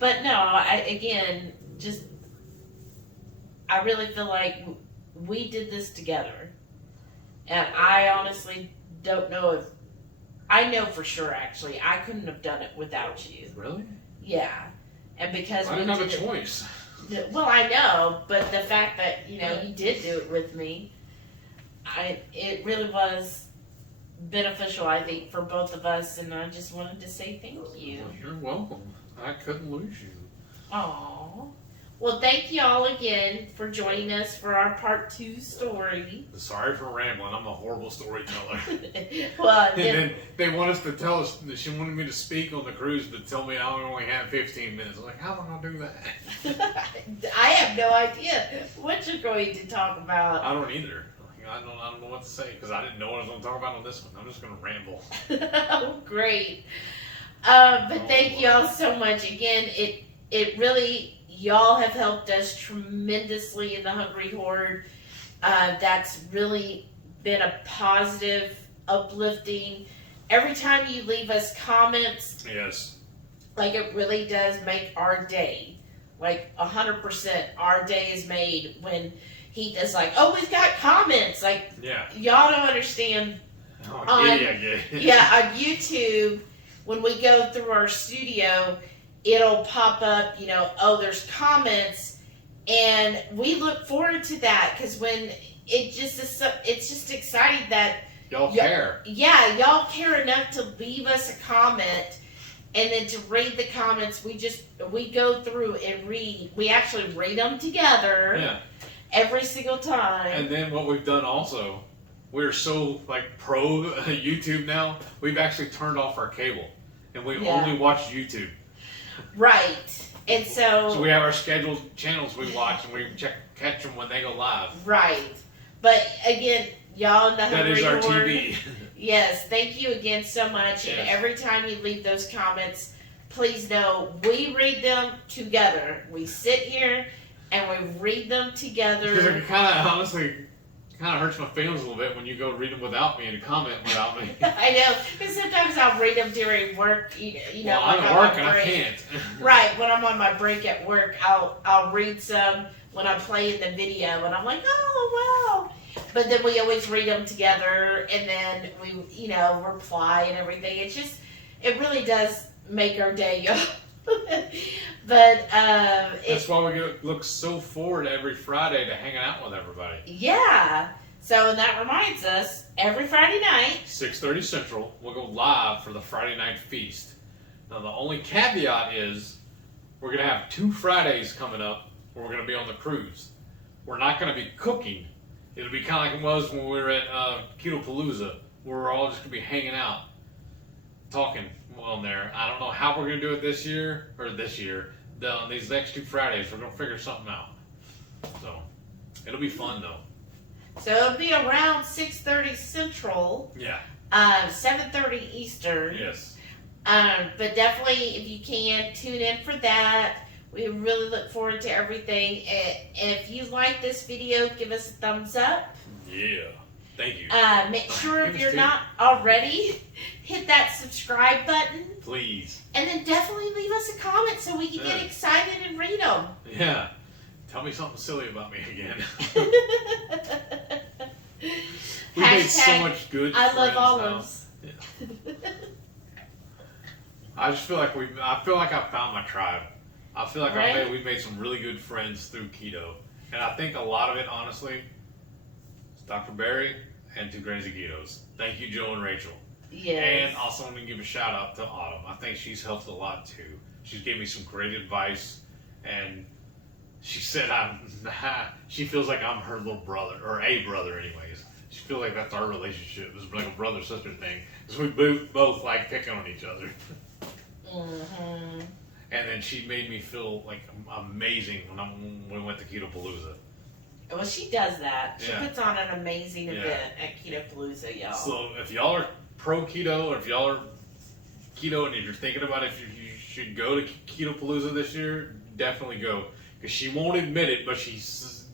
But no, I really feel like we did this together. And I honestly don't know if, I know for sure actually, I couldn't have done it without you. Really? Yeah. And because I didn't have a choice. Well, I know, but the fact that, you did do it with me, it really was beneficial, I think, for both of us, and I just wanted to say thank you. You're welcome. I couldn't lose you. Aww. Well, thank you all again for joining us for our part 2 story. Sorry for rambling. I'm a horrible storyteller. Well, and then they want us to tell us that she wanted me to speak on the cruise, but tell me I only have 15 minutes. I'm like, how am I gonna do that? I have no idea what you're going to talk about. I don't either. I don't know what to say because I didn't know what I was going to talk about on this one. I'm just going to ramble. Oh, great. But thank you all so much. Again, it really, y'all have helped us tremendously in the Hungry Horde. That's really been a positive, uplifting. Every time you leave us comments, yes, like it really does make our day. Like 100%, our day is made when Heath is like, oh, we've got comments. Like, yeah, y'all don't understand. Oh, On YouTube, when we go through our studio, it'll pop up, oh, there's comments, and we look forward to that because when it just is, it's just exciting that y'all care. Yeah, y'all care enough to leave us a comment, and then to read the comments. We go through and read. We actually read them together. Yeah. Every single time. And then what we've done also, we're so pro YouTube now, we've actually turned off our cable and we only watch YouTube. Right. And so we have our scheduled channels we watch and we catch them when they go live. Right. But again, y'all in the That is our TV. Yes, thank you again so much. Yes. And every time you leave those comments, please know we read them together. We sit here and we read them together. Because it honestly hurts my feelings a little bit when you go read them without me and comment without me. I know, because sometimes I'll read them during work. Well, I'm at work and I can't. Right, when I'm on my break at work, I'll read some when I'm playing the video, and I'm like, oh wow. But then we always read them together, and then we reply and everything. It really does make our day go. But that's why we look so forward every Friday to hanging out with everybody. Yeah. So that reminds us, every Friday night, 6:30 Central, we'll go live for the Friday night feast. Now the only caveat is we're gonna have 2 Fridays coming up where we're gonna be on the cruise. We're not gonna be cooking. It'll be kind of like it was when we were at Keto Palooza, where we're all just gonna be hanging out, talking on there. I don't know how we're gonna do it this year. These next 2 Fridays, we're gonna figure something out. So it'll be fun though. So it'll be around 6:30 Central. Yeah. 7:30 Eastern. Yes. But definitely, if you can, tune in for that. We really look forward to everything. And if you like this video, give us a thumbs up. Yeah. Thank you. Make sure if you're not already, hit that subscribe button. Please. And then definitely leave us a comment so we can get excited and read them. Yeah. Tell me something silly about me again. We made so much good I love friends olives. Yeah. I just feel like I found my tribe. I feel like we've made some really good friends through keto. And I think a lot of it, honestly, is Dr. Barry and 2 Grains of Ketos. Thank you, Joe and Rachel. Yes. And also want to give a shout out to Autumn. I think she's helped a lot too. She's gave me some great advice, and she said she feels like I'm her little brother, or a brother anyways. She feels like that's our relationship. It's like a brother-sister thing. Because we both like picking on each other. Mm-hmm. And then she made me feel like amazing when we went to Keto Palooza. Well, she does that. She Yeah. puts on an amazing event at Keto Palooza, y'all. So if y'all are pro keto, or if y'all are keto and if you're thinking about if you should go to Keto Palooza this year, definitely go. Because she won't admit it, but she's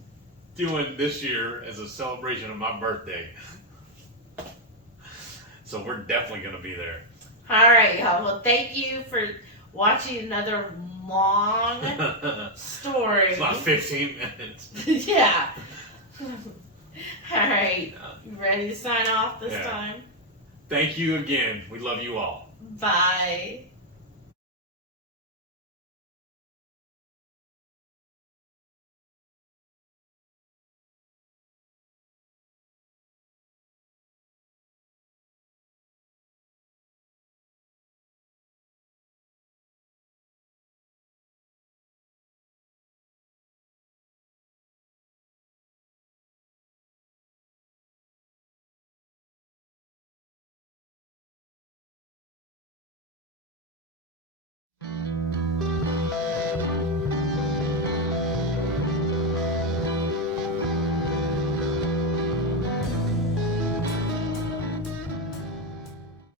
doing this year as a celebration of my birthday. So we're definitely going to be there. All right, y'all. Well, thank you for watching another long story. It's about 15 minutes. Yeah. All right. You ready to sign off this time? Thank you again. We love you all. Bye.